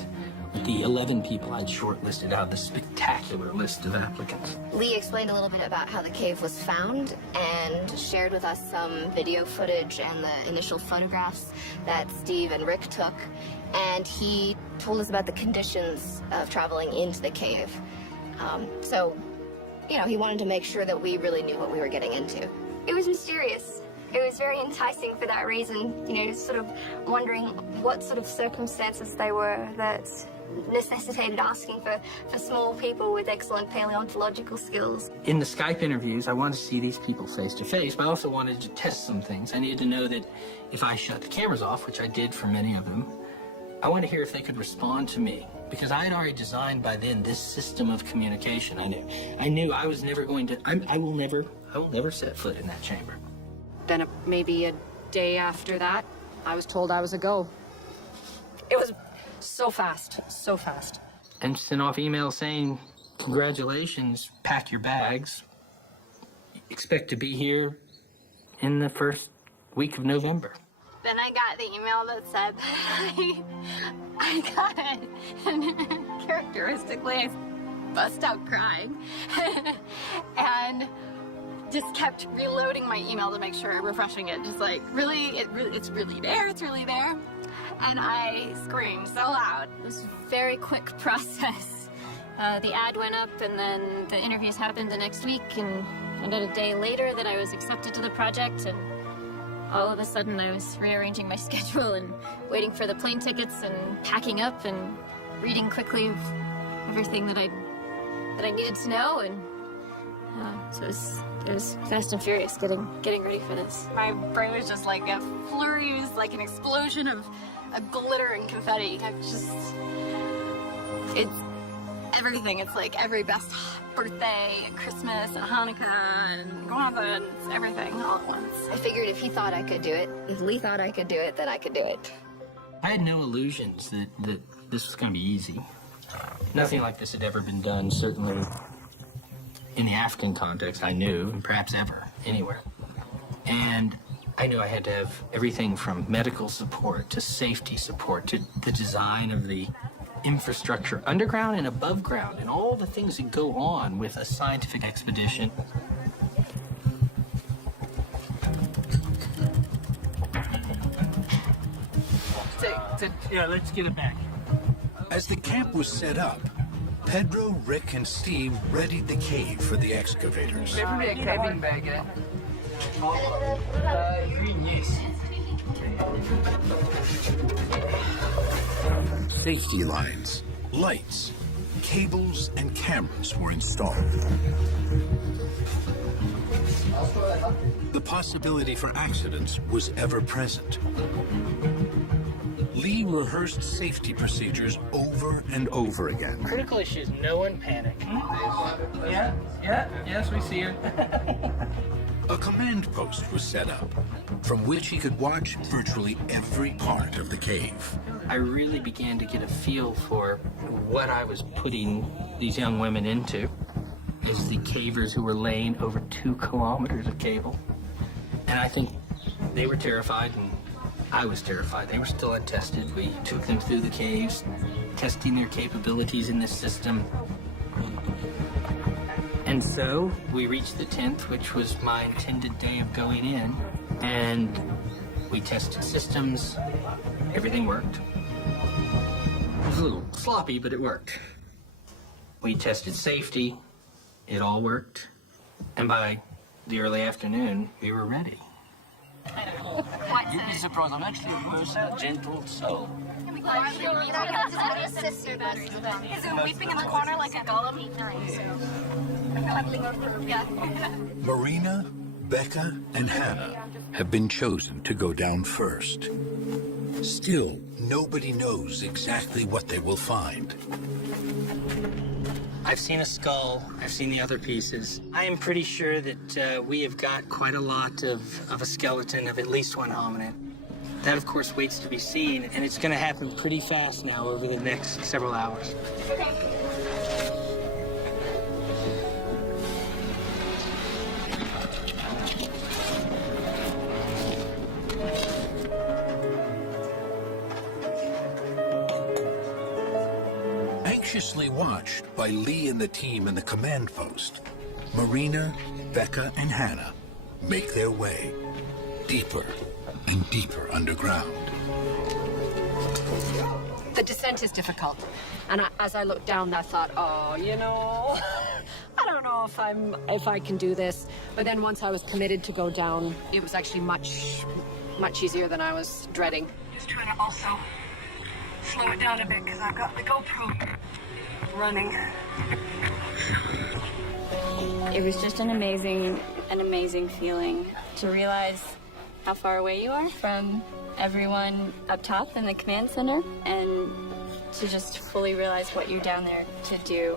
the 11 people I'd shortlisted out of the spectacular list of applicants. Lee explained a little bit about how the cave was found and shared with us some video footage and the initial photographs that Steve and Rick took. And he told us about the conditions of traveling into the cave. So, you know, he wanted to make sure that we really knew what we were getting into. It was mysterious. It was very enticing for that reason, you know, sort of wondering what sort of circumstances they were that necessitated asking for small people with excellent paleontological skills. In the Skype interviews, I wanted to see these people face to face, but I also wanted to test some things. I needed to know that if I shut the cameras off, which I did for many of them, I wanted to hear if they could respond to me, because I had already designed by then this system of communication. I knew I was never going to, I will never set foot in that chamber. Then maybe a day after that, I was told I was a go. It was so fast, so fast. And sent off emails saying, congratulations, pack your bags. Expect to be here in the first week of November. Then I got the email that said I got it. And characteristically, I bust out crying. And just kept reloading my email to make sure, refreshing it, just like, it's really there, and I screamed so loud. It was a very quick process. The ad went up, and then the interviews happened the next week, and found out a day later that I was accepted to the project, and all of a sudden I was rearranging my schedule and waiting for the plane tickets and packing up and reading quickly everything that I needed to know, and so it was fast and furious getting ready for this. My brain was just like a flurry, it was like an explosion of glitter and confetti. It's everything. It's like every best birthday and Christmas and Hanukkah and Kwanzaa, and it's everything all at once. I figured if he thought I could do it, if Lee thought I could do it, then I could do it. I had no illusions that this was going to be easy. Nothing like this had ever been done, certainly in the African context, I knew, and perhaps ever, anywhere. And I knew I had to have everything from medical support to safety support to the design of the infrastructure underground and above ground and all the things that go on with a scientific expedition. Yeah, let's get it back. As the camp was set up, Pedro, Rick, and Steve readied the cave for the excavators. There should be a caving bag in it. Yes. Safety lines, lights, cables, and cameras were installed. The possibility for accidents was ever present. Lee rehearsed safety procedures over and over again. Critical issues, no one panic. Yes, we see her. A command post was set up, from which he could watch virtually every part of the cave. I really began to get a feel for what I was putting these young women into as the cavers who were laying over 2 kilometers of cable. And I think they were terrified, and I was terrified. They were still untested. We took them through the caves, testing their capabilities in this system. And so we reached the 10th, which was my intended day of going in, and we tested systems. Everything worked. It was a little sloppy, but it worked. We tested safety. It all worked. And by the early afternoon, we were ready. You'd be surprised. I'm actually a person, gentle soul. Is it weeping in the corner like a golem? Marina, Becca, and Hannah have been chosen to go down first. Still, nobody knows exactly what they will find. I've seen a skull. I've seen the other pieces. I am pretty sure that we have got quite a lot of a skeleton of at least one hominid. That, of course, waits to be seen, and it's going to happen pretty fast now over the next several hours. anxiously watched by Lee and the team in the command post, Marina, Becca, and Hannah make their way deeper and deeper underground. The descent is difficult. And as I looked down, I thought, oh, you know, I don't know if I can do this. But then once I was committed to go down, it was actually much easier than I was dreading. Just trying to also slow it down a bit because I've got the GoPro running. It was just an amazing feeling to realize how far away you are from everyone up top in the command center, and to just fully realize what you're down there to do.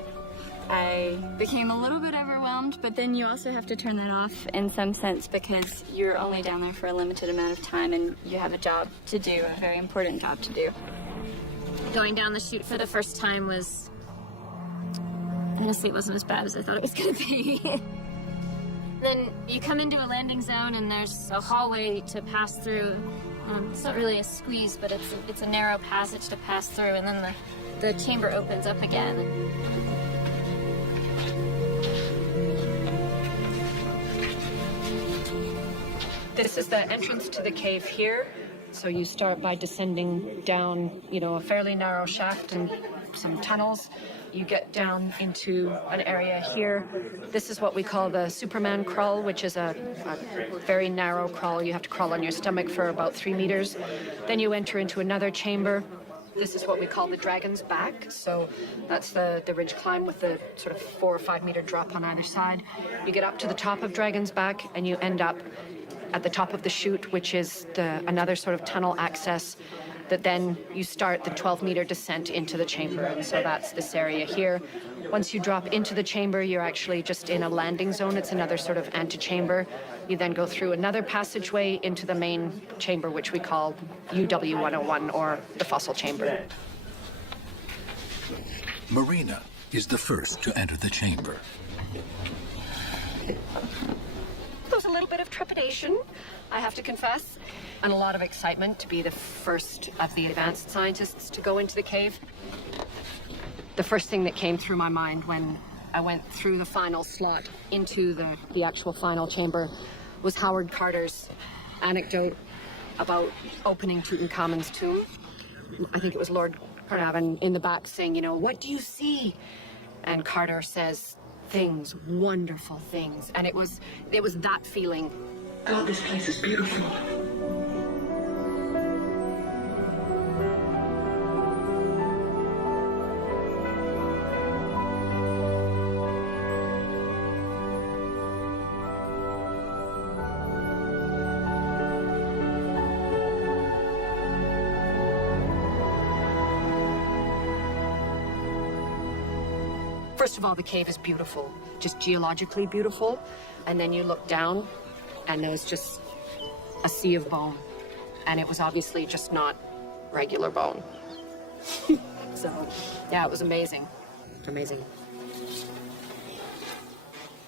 I became a little bit overwhelmed, but then you also have to turn that off in some sense because you're only down there for a limited amount of time and you have a job to do, a very important job to do. Going down the chute for the first time was, honestly, it wasn't as bad as I thought it was going to be. Then you come into a landing zone and there's a hallway to pass through. It's not really a squeeze, but it's a narrow passage to pass through, and then the chamber opens up again. This is the entrance to the cave here. So you start by descending down, a fairly narrow shaft and some tunnels. You get down into an area here. This is what we call the Superman crawl, which is a very narrow crawl. You have to crawl on your stomach for about 3 meters. Then you enter into another chamber. This is what we call the Dragon's Back. So that's the ridge climb with the sort of 4 or 5 meter drop on either side. You get up to the top of Dragon's Back and you end up at the top of the chute, which is another sort of tunnel access that then you start the 12-meter descent into the chamber. And so that's this area here. Once you drop into the chamber, you're actually just in a landing zone. It's another sort of antechamber. You then go through another passageway into the main chamber, which we call UW-101, or the fossil chamber. Marina is the first to enter the chamber. There was a little bit of trepidation, I have to confess, and a lot of excitement to be the first of the advanced scientists to go into the cave. The first thing that came through my mind when I went through the final slot into the actual final chamber was Howard Carter's anecdote about opening Tutankhamun's tomb. I think it was Lord Carnarvon in the back saying, what do you see? And Carter says, things, wonderful things. And it was that feeling. God, this place is beautiful. First of all, the cave is beautiful, just geologically beautiful. And then you look down and there was just a sea of bone. And it was obviously just not regular bone. So, yeah, it was amazing. Amazing.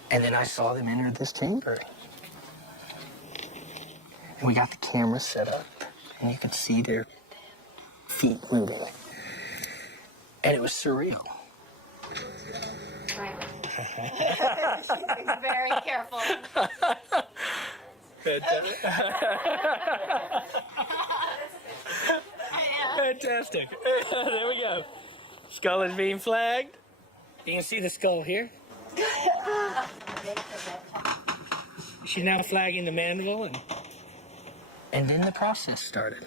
And then I saw them enter this chamber. And we got the camera set up, and you could see their feet moving. And it was surreal. She's very careful. Fantastic. There we go. Skull is being flagged. You can see the skull here. She's now flagging the mandible, and then the process started.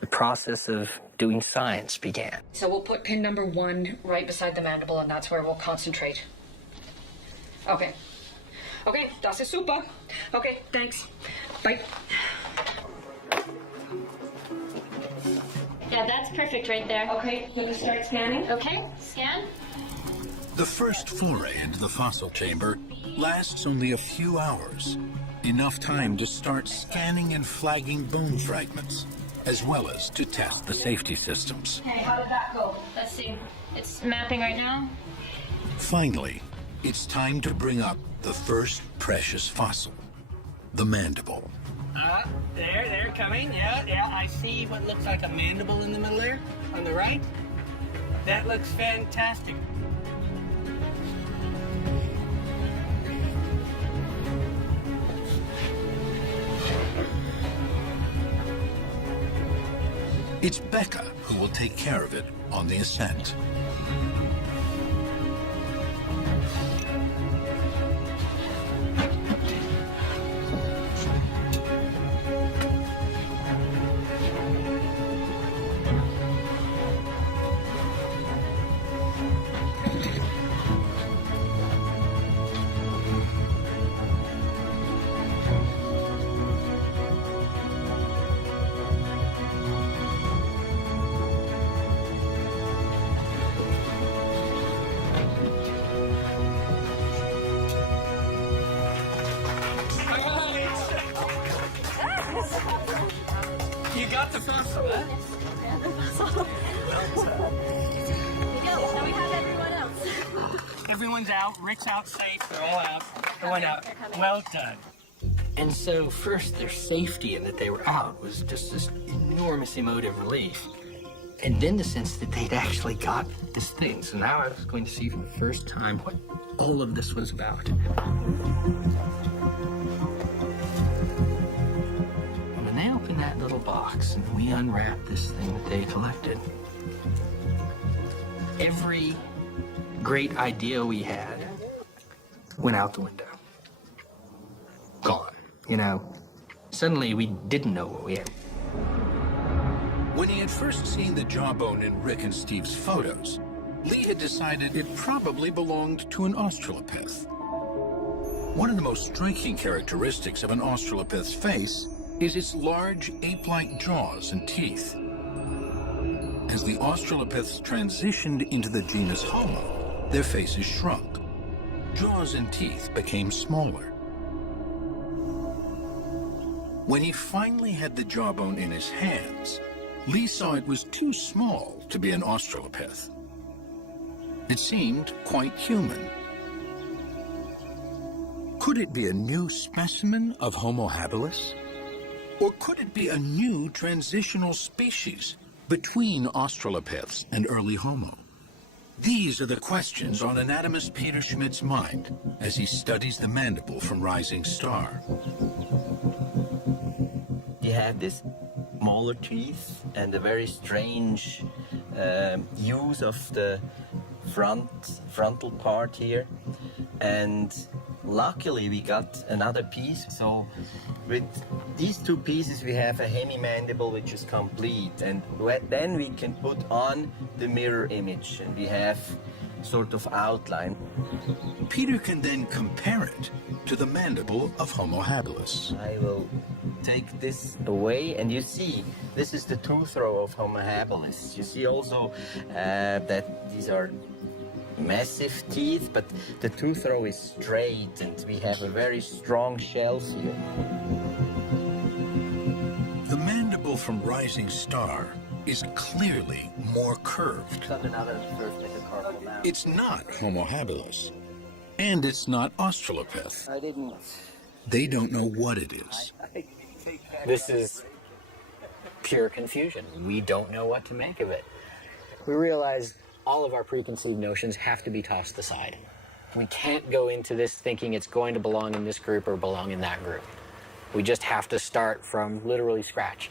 The process of doing science began. So we'll put pin number 1 right beside the mandible, and that's where we'll concentrate. Okay. Okay, das ist super. Okay, thanks. Bye. Yeah, that's perfect right there. Okay, you can start scanning. Okay, scan. The first foray into the fossil chamber lasts only a few hours. Enough time to start scanning and flagging bone fragments, as well as to test the safety systems. Okay, how did that go? Let's see. It's mapping right now. Finally, it's time to bring up the first precious fossil, the mandible. They're coming. Yeah, I see what looks like a mandible in the middle there, on the right. That looks fantastic. It's Becca who will take care of it on the ascent. You got the fossil, huh? Now we have everyone else. Everyone's out. Rick's out safe. They're all out. Everyone out. Well done. And so first their safety and that they were out was just this enormous emotive relief. And then the sense that they'd actually got this thing. So now I was going to see for the first time what all of this was about. When they opened that little box and we unwrapped this thing that they collected, every great idea we had went out the window. Gone. You know, suddenly we didn't know what we had. When he had first seen the jawbone in Rick and Steve's photos, Lee had decided it probably belonged to an Australopith. One of the most striking characteristics of an Australopith's face is its large ape-like jaws and teeth. As the Australopiths transitioned into the genus Homo, their faces shrunk. Jaws and teeth became smaller. When he finally had the jawbone in his hands, Lee saw it was too small to be an Australopith. It seemed quite human. Could it be a new specimen of Homo habilis? Or could it be a new transitional species between Australopiths and early Homo? These are the questions on anatomist Peter Schmidt's mind as he studies the mandible from Rising Star. You have this molar teeth and a very strange use of the frontal part here, and luckily we got another piece. So with these two pieces we have a hemimandible which is complete, and then we can put on the mirror image and we have sort of outline. Peter can then compare it to the mandible of Homo habilis. I will take this away, and you see this is the tooth row of Homo habilis. You see also that these are massive teeth, but the tooth row is straight and we have a very strong shells here. The mandible from Rising Star is clearly more curved. It's not Homo habilis, and it's not Australopith. They don't know what it is. This is pure confusion. We don't know what to make of it. We realized all of our preconceived notions have to be tossed aside. We can't go into this thinking it's going to belong in this group or belong in that group. We just have to start from literally scratch.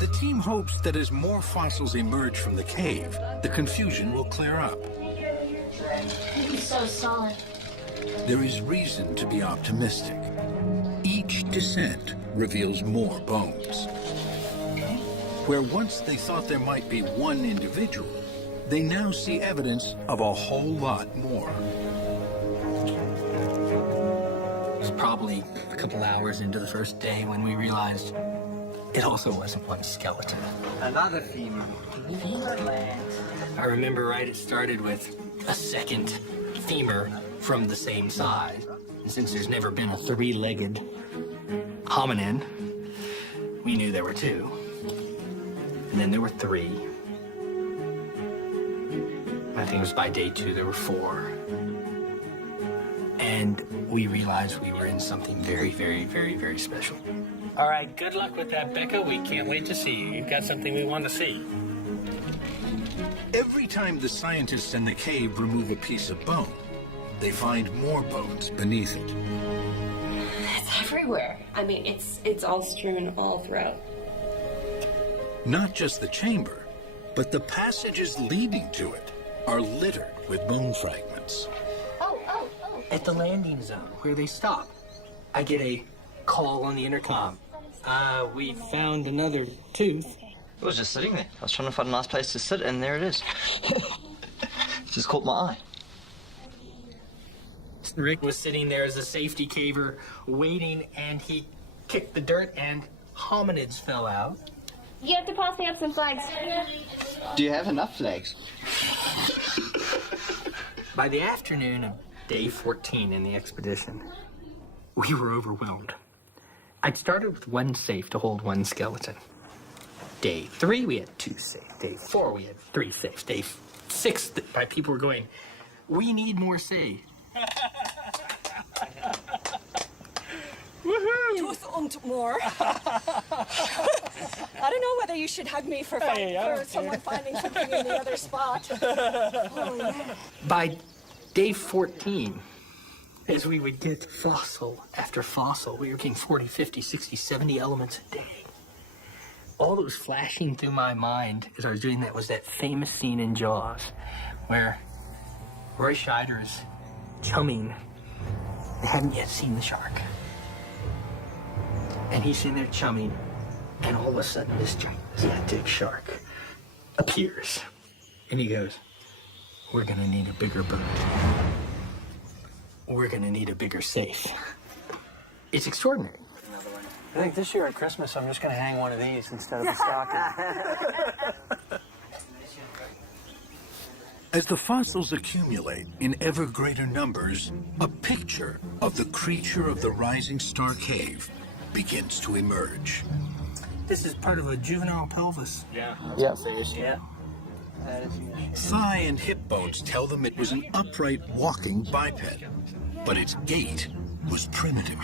The team hopes that as more fossils emerge from the cave, the confusion will clear up. It's so solid. There is reason to be optimistic. Each descent reveals more bones. Where once they thought there might be one individual, they now see evidence of a whole lot more. It was probably a couple hours into the first day when we realized it also wasn't one skeleton. Another femur. I remember it started with a second femur from the same size. And since there's never been a three-legged hominin, we knew there were two. And then there were three. I think it was by day 2 there were 4. And And we realized we were in something very, very, very, very special. All right, good luck with that, Becca. We can't wait to see you. You've got something we want to see. Every time the scientists in the cave remove a piece of bone, they find more bones beneath it. It's everywhere. I mean, it's all strewn all throughout. Not just the chamber, but the passages leading to it are littered with bone fragments. At the landing zone where they stop, I get a call on the intercom. We found another tooth. It was just sitting there. I was trying to find a nice place to sit, and there it is. Just caught my eye. Rick was sitting there as a safety caver, waiting, and he kicked the dirt, and hominids fell out. You have to pass me up some flags. Do you have enough flags? By the afternoon of day 14 in the expedition, we were overwhelmed. I'd started with one safe to hold one skeleton. Day 3, we had 2 safes. Day 4, we had 3 safes. Day 6, people were going, we need more safes. Woohoo! Tooth and more. I don't know whether you should hug me for someone finding something in the other spot. Oh, yeah. By day 14, as we would get fossil after fossil, we were getting 40, 50, 60, 70 elements a day. All that was flashing through my mind as I was doing that was that famous scene in Jaws where Roy Scheider is chumming. They haven't yet seen the shark. And he's sitting there chumming, and all of a sudden this gigantic shark appears. And he goes, we're gonna need a bigger boat. We're gonna need a bigger safe. It's extraordinary. I think this year at Christmas, I'm just going to hang one of these instead of a stocking. As the fossils accumulate in ever greater numbers, a picture of the creature of the Rising Star Cave begins to emerge. This is part of a juvenile pelvis. Yeah. Yep. Yeah. Thigh and hip bones tell them it was an upright walking biped, but its gait was primitive.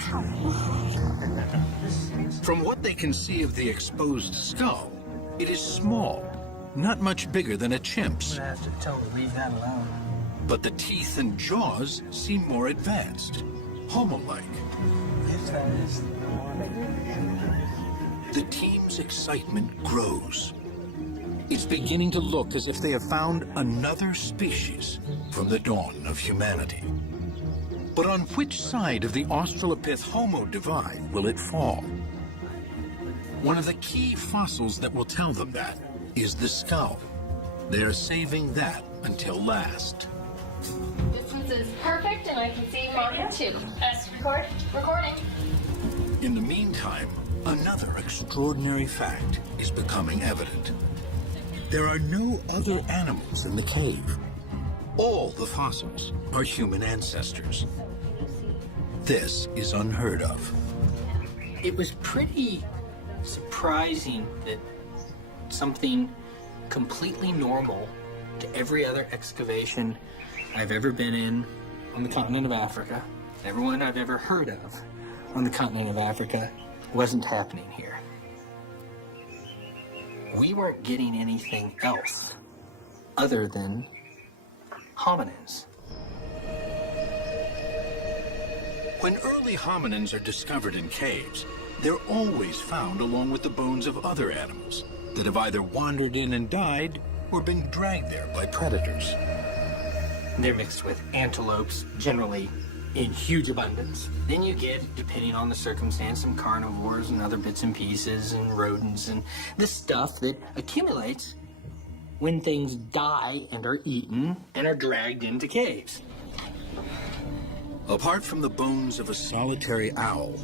From what they can see of the exposed skull, it is small, not much bigger than a chimp's. I'm gonna have to tell them to leave that alone. But the teeth and jaws seem more advanced, homo-like. The team's excitement grows. It's beginning to look as if they have found another species from the dawn of humanity. But on which side of the Australopith-Homo divide will it fall? One of the key fossils that will tell them that is the skull. They are saving that until last. Distance is perfect, and I can see Martin too. Recording. In the meantime, another extraordinary fact is becoming evident. There are no other animals in the cave. All the fossils are human ancestors. This is unheard of. It was pretty surprising that something completely normal to every other excavation I've ever been in on the continent of Africa, everyone I've ever heard of on the continent of Africa, wasn't happening here. We weren't getting anything else other than hominins. When early hominins are discovered in caves, they're always found along with the bones of other animals that have either wandered in and died or been dragged there by predators. They're mixed with antelopes, generally in huge abundance. Then you get, depending on the circumstance, some carnivores and other bits and pieces and rodents and the stuff that accumulates when things die and are eaten and are dragged into caves. Apart from the bones of a solitary owl,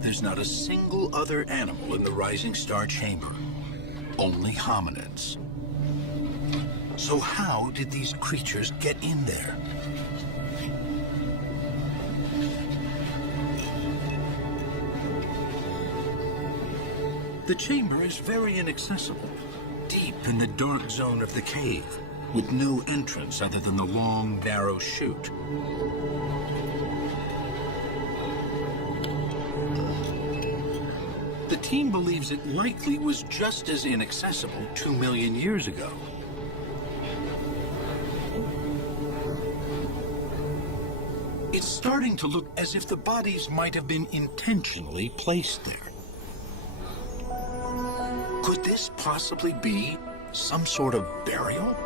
there's not a single other animal in the Rising Star chamber. Only hominids. So how did these creatures get in there? The chamber is very inaccessible, deep in the dark zone of the cave, with no entrance other than the long, narrow chute. the team believes it likely was just as inaccessible 2 million years ago. It's starting to look as if the bodies might have been intentionally placed there. Could this possibly be some sort of burial?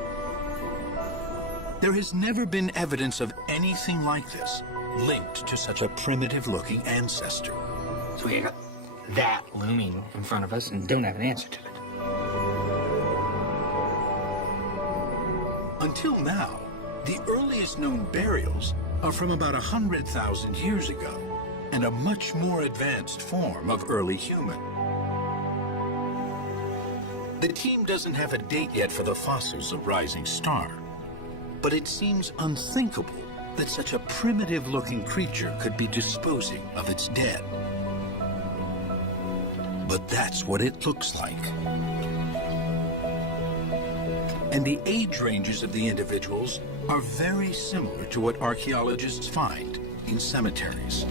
There has never been evidence of anything like this linked to such a primitive-looking ancestor. So we got that looming in front of us and don't have an answer to it. Until now, the earliest known burials are from about 100,000 years ago and a much more advanced form of early human. The team doesn't have a date yet for the fossils of Rising Star, but it seems unthinkable that such a primitive-looking creature could be disposing of its dead. But that's what it looks like. And the age ranges of the individuals are very similar to what archaeologists find in cemeteries.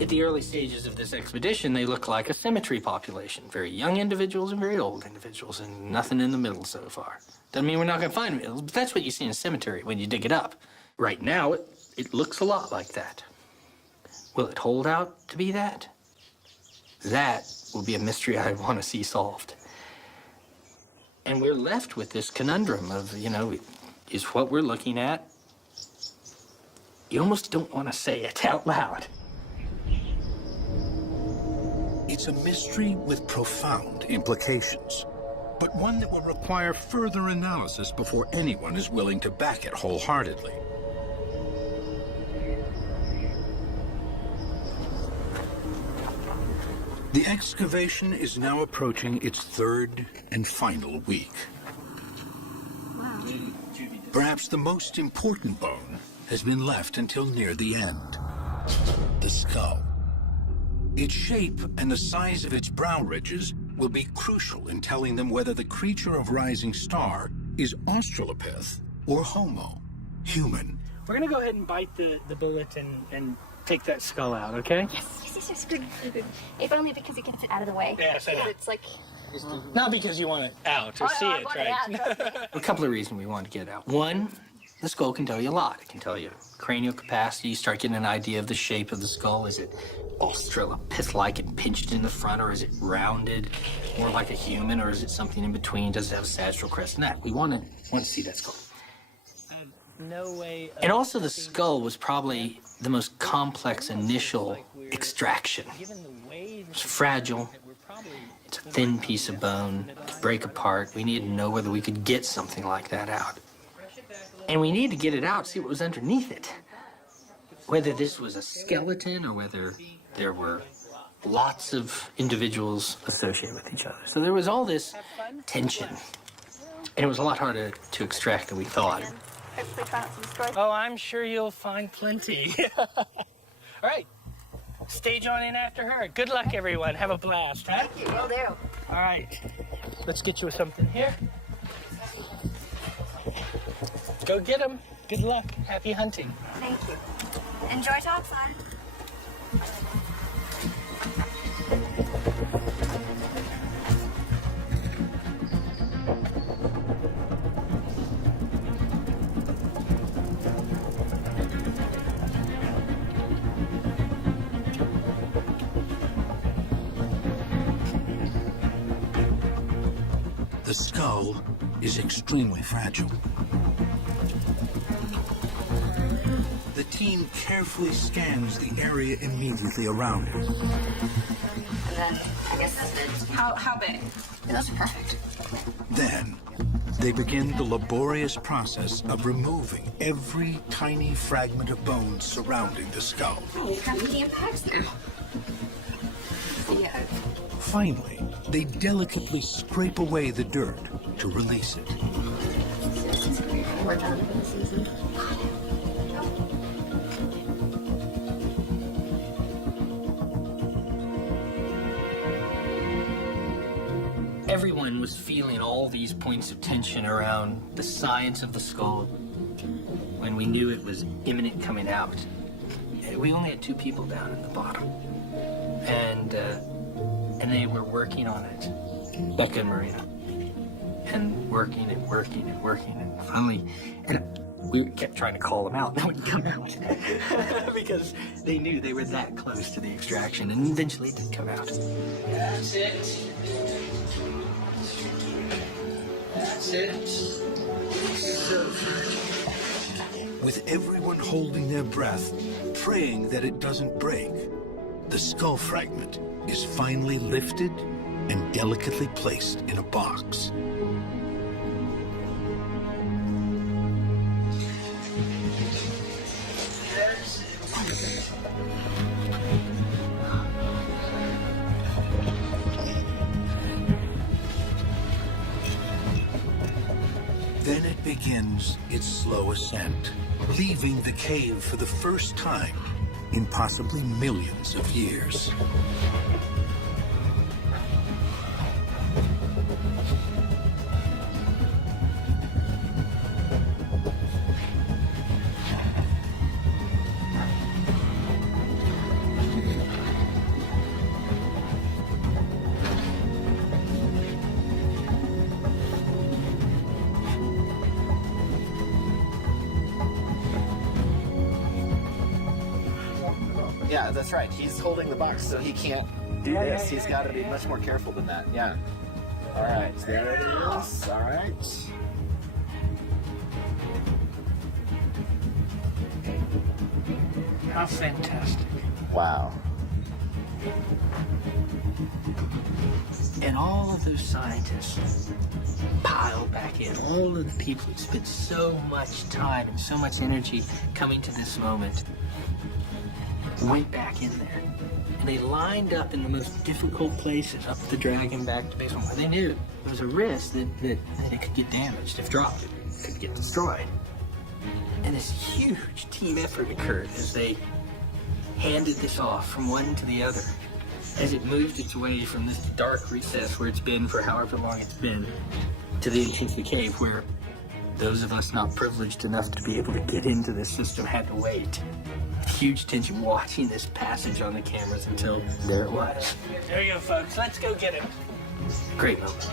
At the early stages of this expedition, they look like a symmetry population. Very young individuals and very old individuals, and nothing in the middle so far. Doesn't mean we're not going to find middles, but that's what you see in a cemetery when you dig it up. Right now, it looks a lot like that. Will it hold out to be that? That will be a mystery I want to see solved. And we're left with this conundrum of, you know, is what we're looking at, you almost don't want to say it out loud. It's a mystery with profound implications, but one that will require further analysis before anyone is willing to back it wholeheartedly. The excavation is now approaching its third and final week. Perhaps the most important bone has been left until near the end: the skull. Its shape and the size of its brow ridges will be crucial in telling them whether the creature of Rising Star is Australopith or Homo, human. We're gonna go ahead and bite the bullet and take that skull out, okay? Yes, good. If only because it gets it out of the way. Yes, I know. It's like... Not because you want it out or see it, right? A couple of reasons we want to get it out. One, the skull can tell you a lot. It can tell you cranial capacity. You start getting an idea of the shape of the skull. Is it Australopith-like and pinched in the front, or is it rounded, more like a human, or is it something in between? Does it have a sagittal crest and neck? We want to see that skull. No way. And also the skull was probably the most complex initial extraction. It's fragile. It's a thin piece of bone. It could break apart. We needed to know whether we could get something like that out. And we need to get it out, see what was underneath it. Whether this was a skeleton or whether there were lots of individuals associated with each other. So there was all this tension. And it was a lot harder to extract than we thought. Hopefully try not to destroy. Oh, I'm sure you'll find plenty. All right. Stage on in after her. Good luck, everyone. Have a blast, huh? Thank you. Will do. All right. Let's get you something here. Go get them. Good luck. Happy hunting. Thank you. Enjoy topside. The skull is extremely fragile. The team carefully scans the area immediately around it. And then, I guess that's it. How big? Yeah, those are perfect. Then, they begin the laborious process of removing every tiny fragment of bone surrounding the skull. Oh, we've got medium packs now. Yeah. Finally, they delicately scrape away the dirt to release it. We're done for the season. Everyone was feeling all these points of tension around the science of the skull when we knew it was imminent coming out. We only had 2 people down at the bottom. and they were working on it, Becca and Marina, and working and working and working, and finally, and we kept trying to call them out. They wouldn't come out because they knew they were that close to the extraction, and eventually it did come out. That's it. That's it. With everyone holding their breath, praying that it doesn't break, the skull fragment is finally lifted and delicately placed in a box. Then it begins its slow ascent, leaving the cave for the first time in possibly millions of years. Yeah, that's right. He's holding the box, so he can't do this. He's got to be much more careful than that. Yeah. All right, there it is. All right. How fantastic. Wow. And all of those scientists piled back in. All of the people who spent so much time and so much energy coming to this moment went back in there. And they lined up in the most difficult places, up the dragon, back to basement, where they knew there was a risk that it could get damaged. If dropped, it could get destroyed. And this huge team effort occurred as they handed this off from one to the other, as it moved its way from this dark recess where it's been for however long it's been, to the entrance of the cave, where those of us not privileged enough to be able to get into this system had to wait. Huge tension watching this passage on the cameras until there it was. There you go, folks. Let's go get him. Great moment.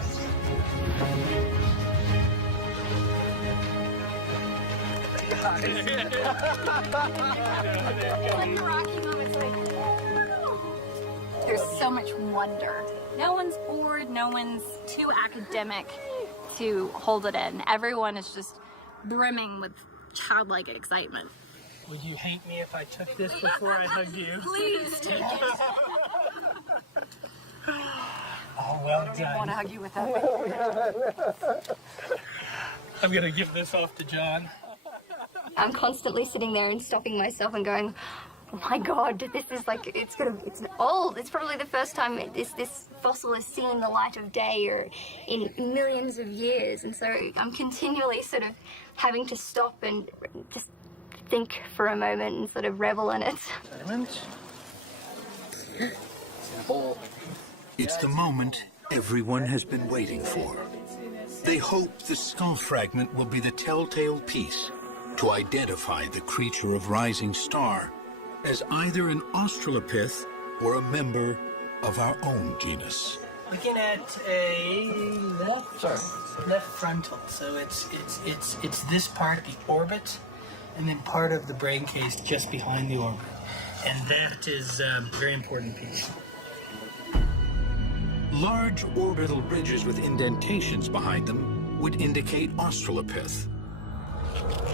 There's so much wonder. No one's bored, no one's too academic to hold it in. Everyone is just brimming with childlike excitement. Would you hate me if I took this before I hugged you? Please take it. Oh, well done. I don't even want to hug you with that. I'm going to give this off to John. I'm constantly sitting there and stopping myself and going, oh my God, this is like, it's old. It's probably the first time this fossil has seen the light of day or in millions of years. And so I'm continually sort of having to stop and just think for a moment and sort of revel in it. It's the moment everyone has been waiting for. They hope the skull fragment will be the telltale piece to identify the creature of Rising Star as either an Australopith or a member of our own genus. Looking at a left frontal, so it's this part, the orbit, and then part of the brain case just behind the orbit, and that is a very important piece. Large orbital ridges with indentations behind them would indicate Australopith.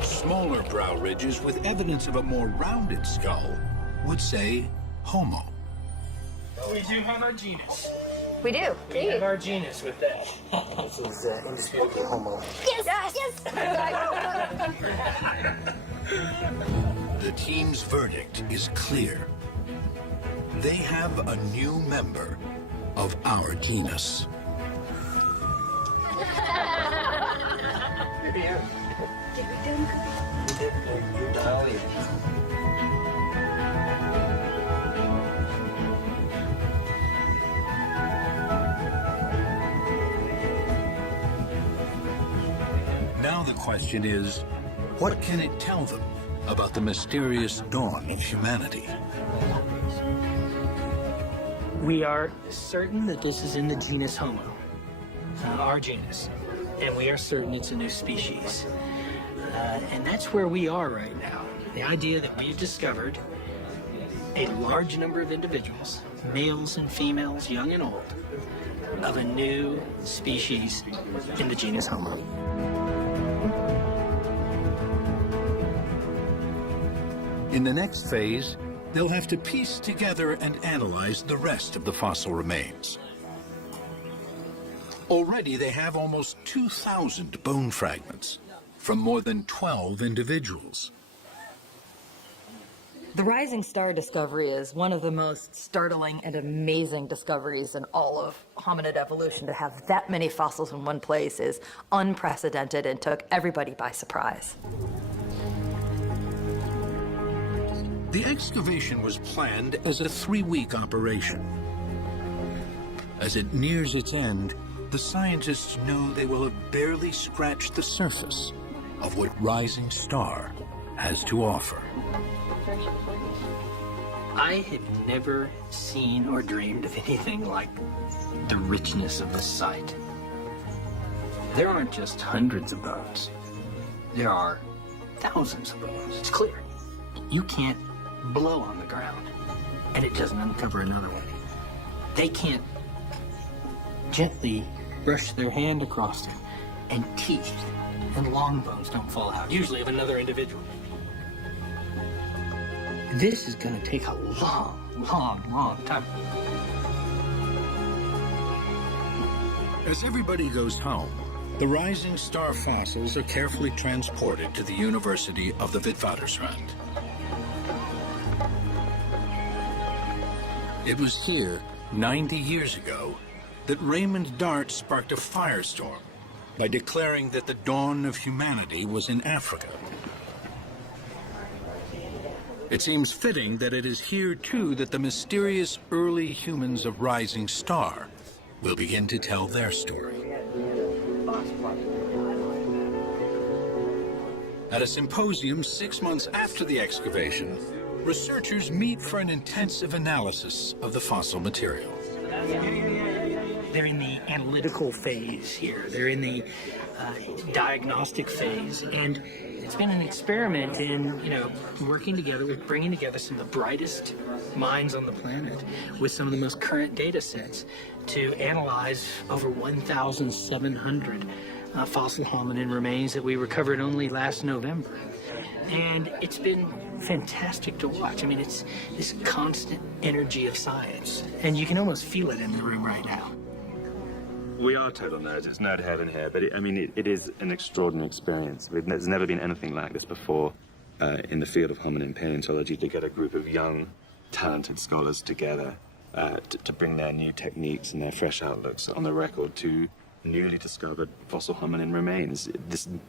Smaller brow ridges with evidence of a more rounded skull would say Homo. We do have our genus. We do. We have our genus with that. This is indisputably Homo. Yes! The team's verdict is clear. They have a new member of our genus. Now the question is, what can it tell them about the mysterious dawn of humanity? We are certain that this is in the genus Homo, our genus, and we are certain it's a new species. And that's where we are right now. The idea that we've discovered a large number of individuals, males and females, young and old, of a new species in the genus Homo. In the next phase, they'll have to piece together and analyze the rest of the fossil remains. Already they have almost 2,000 bone fragments from more than 12 individuals. The rising star discovery is one of the most startling and amazing discoveries in all of hominid evolution. To have that many fossils in one place is unprecedented and took everybody by surprise. The excavation was planned as a 3-week operation. As it nears its end, the scientists know they will have barely scratched the surface of what Rising Star has to offer. I had never seen or dreamed of anything like the richness of this site. There aren't just hundreds of bones. There are thousands of bones. It's clear. You can't blow on the ground and it doesn't uncover another one. They can't gently brush their hand across it, and teeth and long bones don't fall out, usually of another individual. This is going to take a long time. As everybody goes home, the Rising Star fossils are carefully transported to the University of the Witwatersrand. It was here, 90 years ago, that Raymond Dart sparked a firestorm by declaring that the dawn of humanity was in Africa. It seems fitting that it is here, too, that the mysterious early humans of Rising Star will begin to tell their story. At a symposium 6 months after the excavation, researchers meet for an intensive analysis of the fossil material. They're in the analytical phase here. They're in the diagnostic phase. And it's been an experiment in, working together with bringing together some of the brightest minds on the planet with some of the most current data sets to analyze over 1,700 fossil hominin remains that we recovered only last November. And it's been fantastic to watch. I mean, it's this constant energy of science. And you can almost feel it in the room right now. We are total nerds. It's nerd heaven here, but it is an extraordinary experience. There's never been anything like this before in the field of hominin paleontology, to get a group of young, talented scholars together to bring their new techniques and their fresh outlooks on the record to newly discovered fossil hominin remains.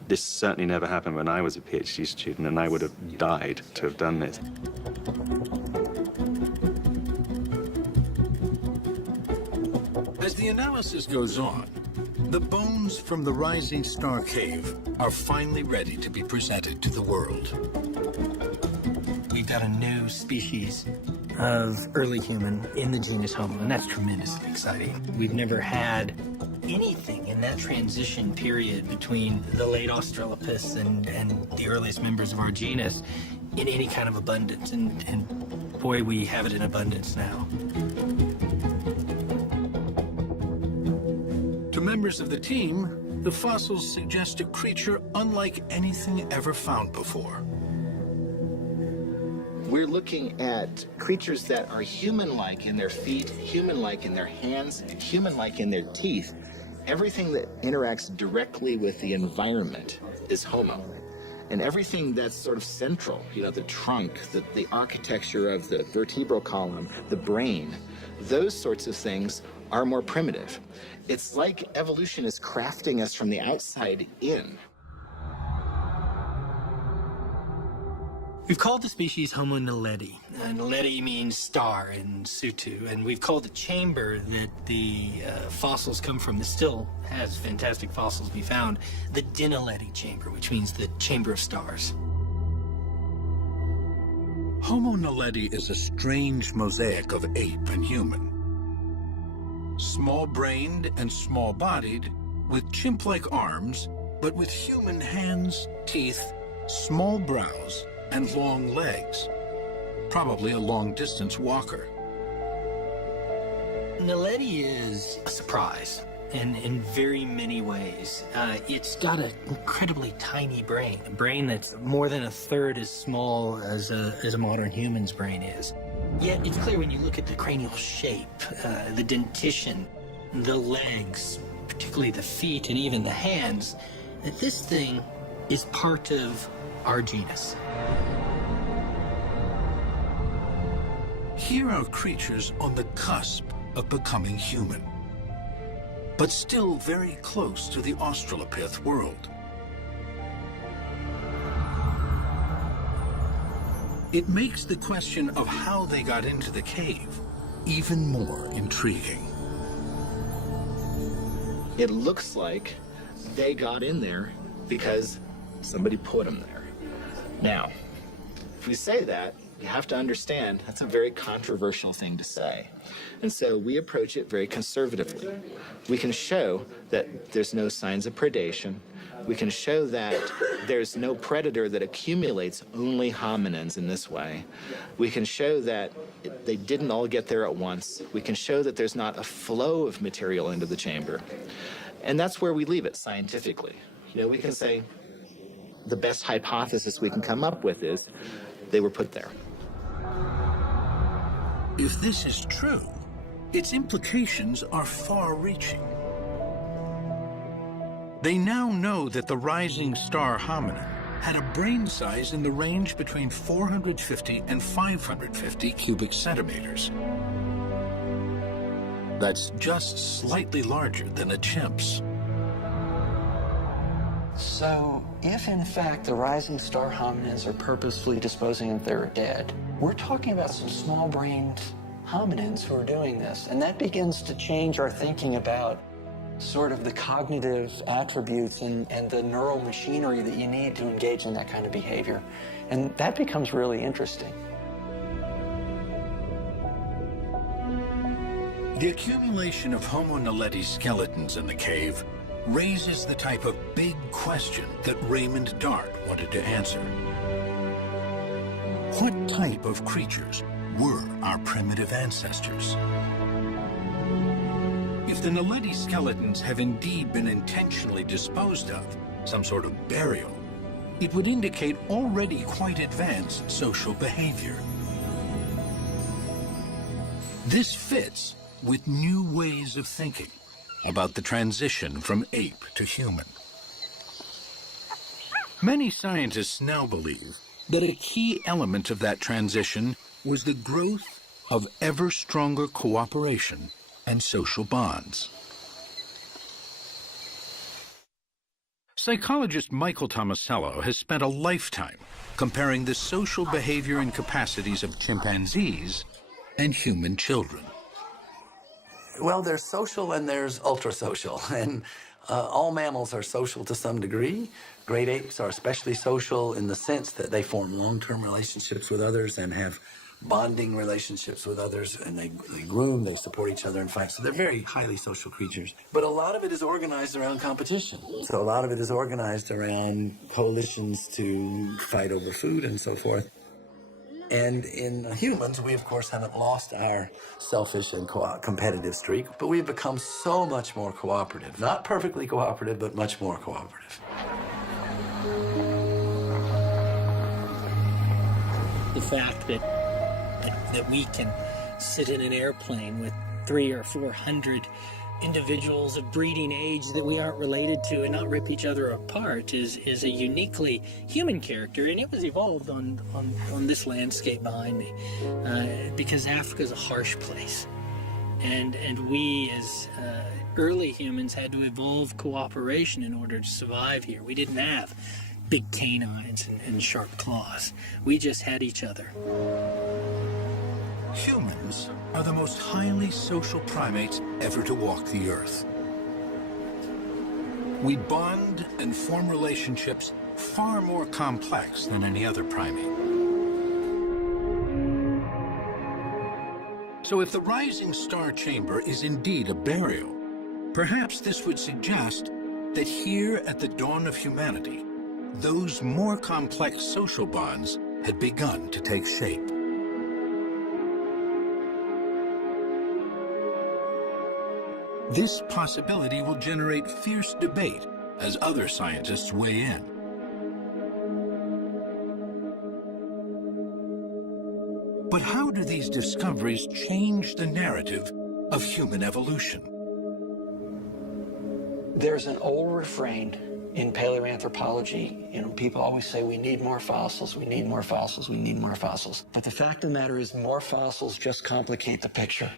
This certainly never happened when I was a PhD student, and I would have died to have done this. As the analysis goes on, the bones from the Rising Star Cave are finally ready to be presented to the world. We've got a new species of early human in the genus Homo, and that's tremendously exciting. We've never had anything in that transition period between the late Australopiths and the earliest members of our genus in any kind of abundance, and boy, we have it in abundance now. To members of the team, the fossils suggest a creature unlike anything ever found before. We're looking at creatures that are human-like in their feet, human-like in their hands, human-like in their teeth. Everything that interacts directly with the environment is Homo. And everything that's sort of central, the trunk, the architecture of the vertebral column, the brain, those sorts of things are more primitive. It's like evolution is crafting us from the outside in. We've called the species Homo naledi. Naledi means star in Sotho, and we've called the chamber that the fossils come from, that still has fantastic fossils to be found, the Dinaledi chamber, which means the chamber of stars. Homo naledi is a strange mosaic of ape and human. small-brained and small-bodied, with chimp-like arms, but with human hands, teeth, small brows, and long legs. Probably a long-distance walker. Naledi is a surprise in very many ways. It's got an incredibly tiny brain, a brain that's more than a third as small as a modern human's brain is. Yet it's clear when you look at the cranial shape, the dentition, the legs, particularly the feet and even the hands, that this thing is part of our genus. Here are creatures on the cusp of becoming human, but still very close to the Australopith world. It makes the question of how they got into the cave even more intriguing. It looks like they got in there because somebody put them there. Now, if we say that, you have to understand that's a very controversial thing to say. And so we approach it very conservatively. We can show that there's no signs of predation. We can show that there's no predator that accumulates only hominins in this way. We can show that they didn't all get there at once. We can show that there's not a flow of material into the chamber. And that's where we leave it scientifically. You know, we can say the best hypothesis we can come up with is they were put there. If this is true, its implications are far-reaching. They now know that the rising star hominin had a brain size in the range between 450 and 550 cubic centimeters. That's just slightly larger than a chimp's. So, if in fact the rising star hominins are purposefully disposing of their dead, we're talking about some small-brained hominins who are doing this, and that begins to change our thinking about sort of the cognitive attributes and the neural machinery that you need to engage in that kind of behavior. And that becomes really interesting. The accumulation of Homo naledi skeletons in the cave raises the type of big question that Raymond Dart wanted to answer. What type of creatures were our primitive ancestors? If the Naledi skeletons have indeed been intentionally disposed of, some sort of burial, it would indicate already quite advanced social behavior. This fits with new ways of thinking about the transition from ape to human. Many scientists now believe that a key element of that transition was the growth of ever stronger cooperation and social bonds. Psychologist Michael Tomasello has spent a lifetime comparing the social behavior and capacities of chimpanzees and human children. Well, there's social and there's ultra-social, and all mammals are social to some degree. Great apes are especially social in the sense that they form long-term relationships with others and have bonding relationships with others, and they groom, they support each other in fights. So they're very highly social creatures. But a lot of it is organized around competition. So a lot of it is organized around coalitions to fight over food and so forth. And in humans, we of course haven't lost our selfish and competitive streak, but we've become so much more cooperative. Not perfectly cooperative, but much more cooperative. The fact that we can sit in an airplane with 300 or 400 individuals of breeding age that we aren't related to and not rip each other apart is a uniquely human character, and it was evolved on this landscape behind me because Africa's a harsh place, and we as early humans had to evolve cooperation in order to survive here. We didn't have big canines and sharp claws. We just had each other. Humans are the most highly social primates ever to walk the earth. We bond and form relationships far more complex than any other primate. So if the rising star chamber is indeed a burial, perhaps this would suggest that here at the dawn of humanity, those more complex social bonds had begun to take shape. This possibility will generate fierce debate as other scientists weigh in. But how do these discoveries change the narrative of human evolution? There's an old refrain in paleoanthropology. You know, people always say we need more fossils, we need more fossils, we need more fossils. But the fact of the matter is more fossils just complicate the picture.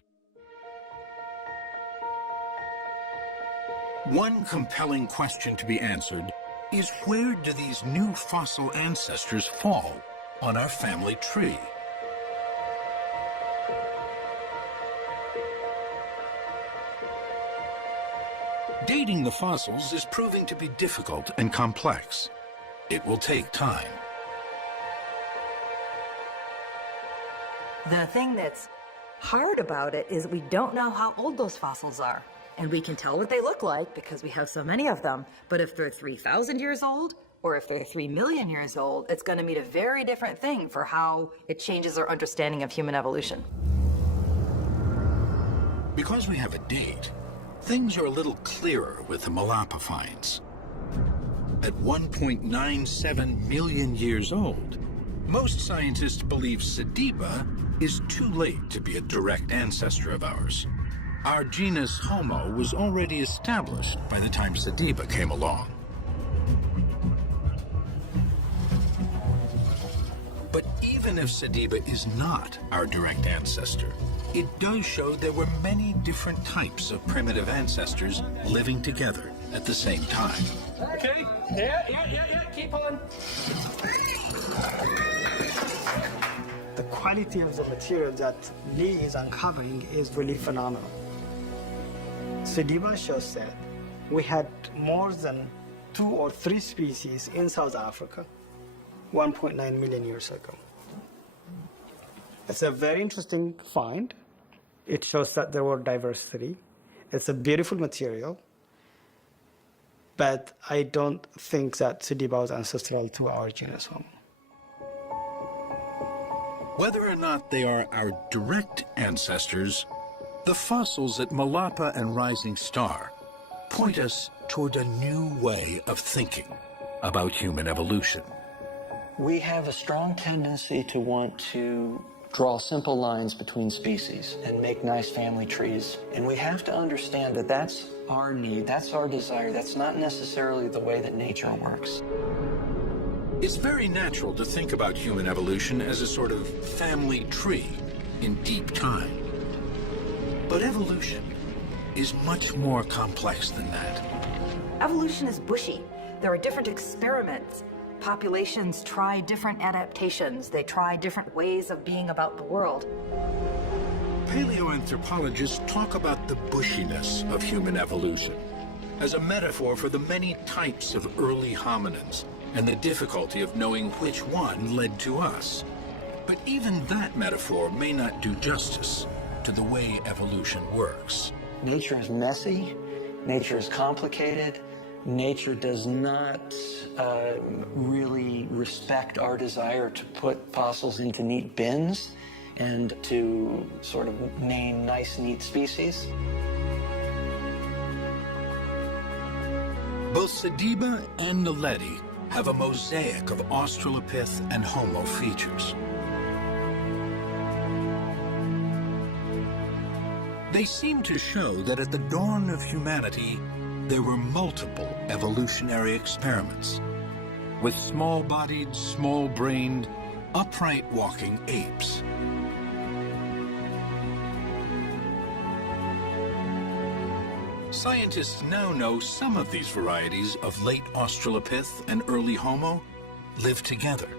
One compelling question to be answered is, where do these new fossil ancestors fall on our family tree? Dating the fossils is proving to be difficult and complex. It will take time. The thing that's hard about it is we don't know how old those fossils are. And we can tell what they look like because we have so many of them. But if they're 3,000 years old, or if they're 3 million years old, it's going to mean a very different thing for how it changes our understanding of human evolution. Because we have a date, things are a little clearer with the Malapa finds. At 1.97 million years old, most scientists believe Sediba is too late to be a direct ancestor of ours. Our genus Homo was already established by the time Sediba came along. But even if Sediba is not our direct ancestor, it does show there were many different types of primitive ancestors living together at the same time. Okay, yeah, keep on. The quality of the material that Lee is uncovering is really phenomenal. Sediba shows that we had more than 2 or 3 species in South Africa 1.9 million years ago. It's a very interesting find. It shows that there were diversity. It's a beautiful material, but I don't think that Sediba was ancestral to our genus Homo. Whether or not they are our direct ancestors, the fossils at Malapa and Rising Star point us toward a new way of thinking about human evolution. We have a strong tendency to want to draw simple lines between species and make nice family trees. And we have to understand that that's our need, that's our desire, that's not necessarily the way that nature works. It's very natural to think about human evolution as a sort of family tree in deep time. But evolution is much more complex than that. Evolution is bushy. There are different experiments. Populations try different adaptations. They try different ways of being about the world. Paleoanthropologists talk about the bushiness of human evolution as a metaphor for the many types of early hominins and the difficulty of knowing which one led to us. But even that metaphor may not do justice to the way evolution works. Nature is messy, nature is complicated, nature does not really respect our desire to put fossils into neat bins and to sort of name nice, neat species. Both Sediba and Naledi have a mosaic of Australopith and Homo features. They seem to show that at the dawn of humanity, there were multiple evolutionary experiments with small-bodied, small-brained, upright walking apes. Scientists now know some of these varieties of late Australopith and early Homo lived together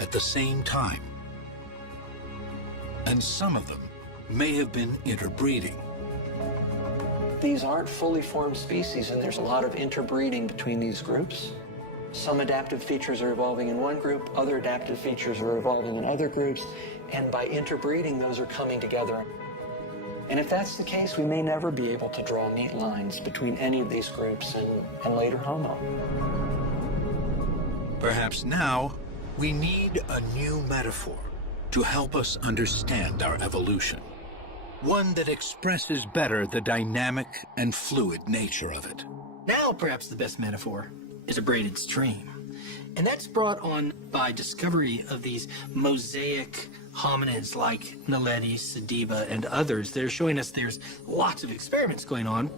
at the same time. And some of them may have been interbreeding. These aren't fully formed species, and there's a lot of interbreeding between these groups. Some adaptive features are evolving in one group, other adaptive features are evolving in other groups, and by interbreeding, those are coming together. And if that's the case, we may never be able to draw neat lines between any of these groups and later Homo. Perhaps now we need a new metaphor to help us understand our evolution. One that expresses better the dynamic and fluid nature of it. Now, perhaps the best metaphor is a braided stream. And that's brought on by discovery of these mosaic hominids like Naledi, Sediba, and others. They're showing us there's lots of experiments going on.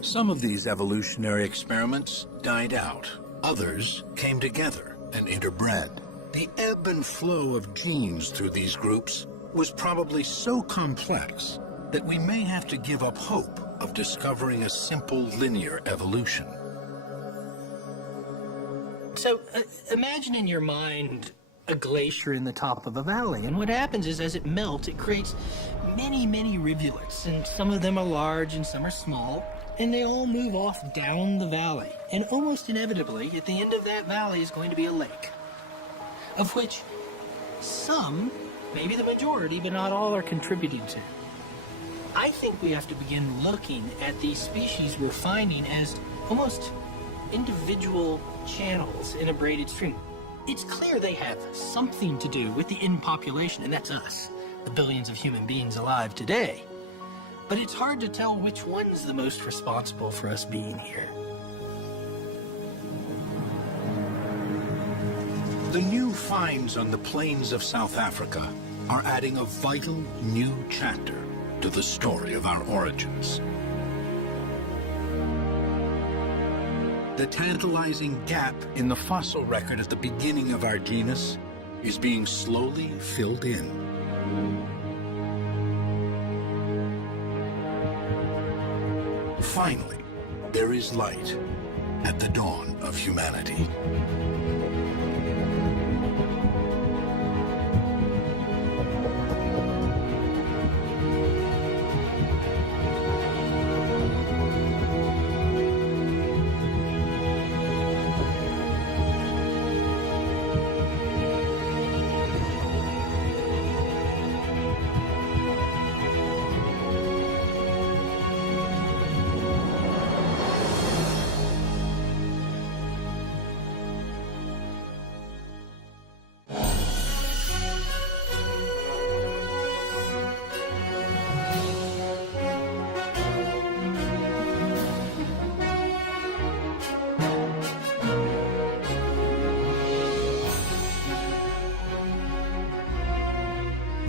Some of these evolutionary experiments died out. Others came together and interbred. The ebb and flow of genes through these groups was probably so complex that we may have to give up hope of discovering a simple linear evolution. So imagine in your mind a glacier in the top of a valley, and what happens is as it melts, it creates many, many rivulets, and some of them are large and some are small, and they all move off down the valley. And almost inevitably, at the end of that valley is going to be a lake, of which some, maybe the majority, but not all, are contributing to. I think we have to begin looking at these species we're finding as almost individual channels in a braided stream. It's clear they have something to do with the end population, and that's us, the billions of human beings alive today. But it's hard to tell which one's the most responsible for us being here. The new finds on the plains of South Africa are adding a vital new chapter to the story of our origins. The tantalizing gap in the fossil record at the beginning of our genus is being slowly filled in. Finally, there is light at the dawn of humanity.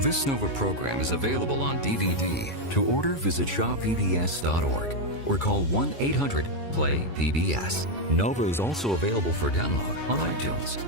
This Nova program is available on DVD. To order, visit shoppbs.org or call 1-800-PLAY-PBS. Nova is also available for download on iTunes.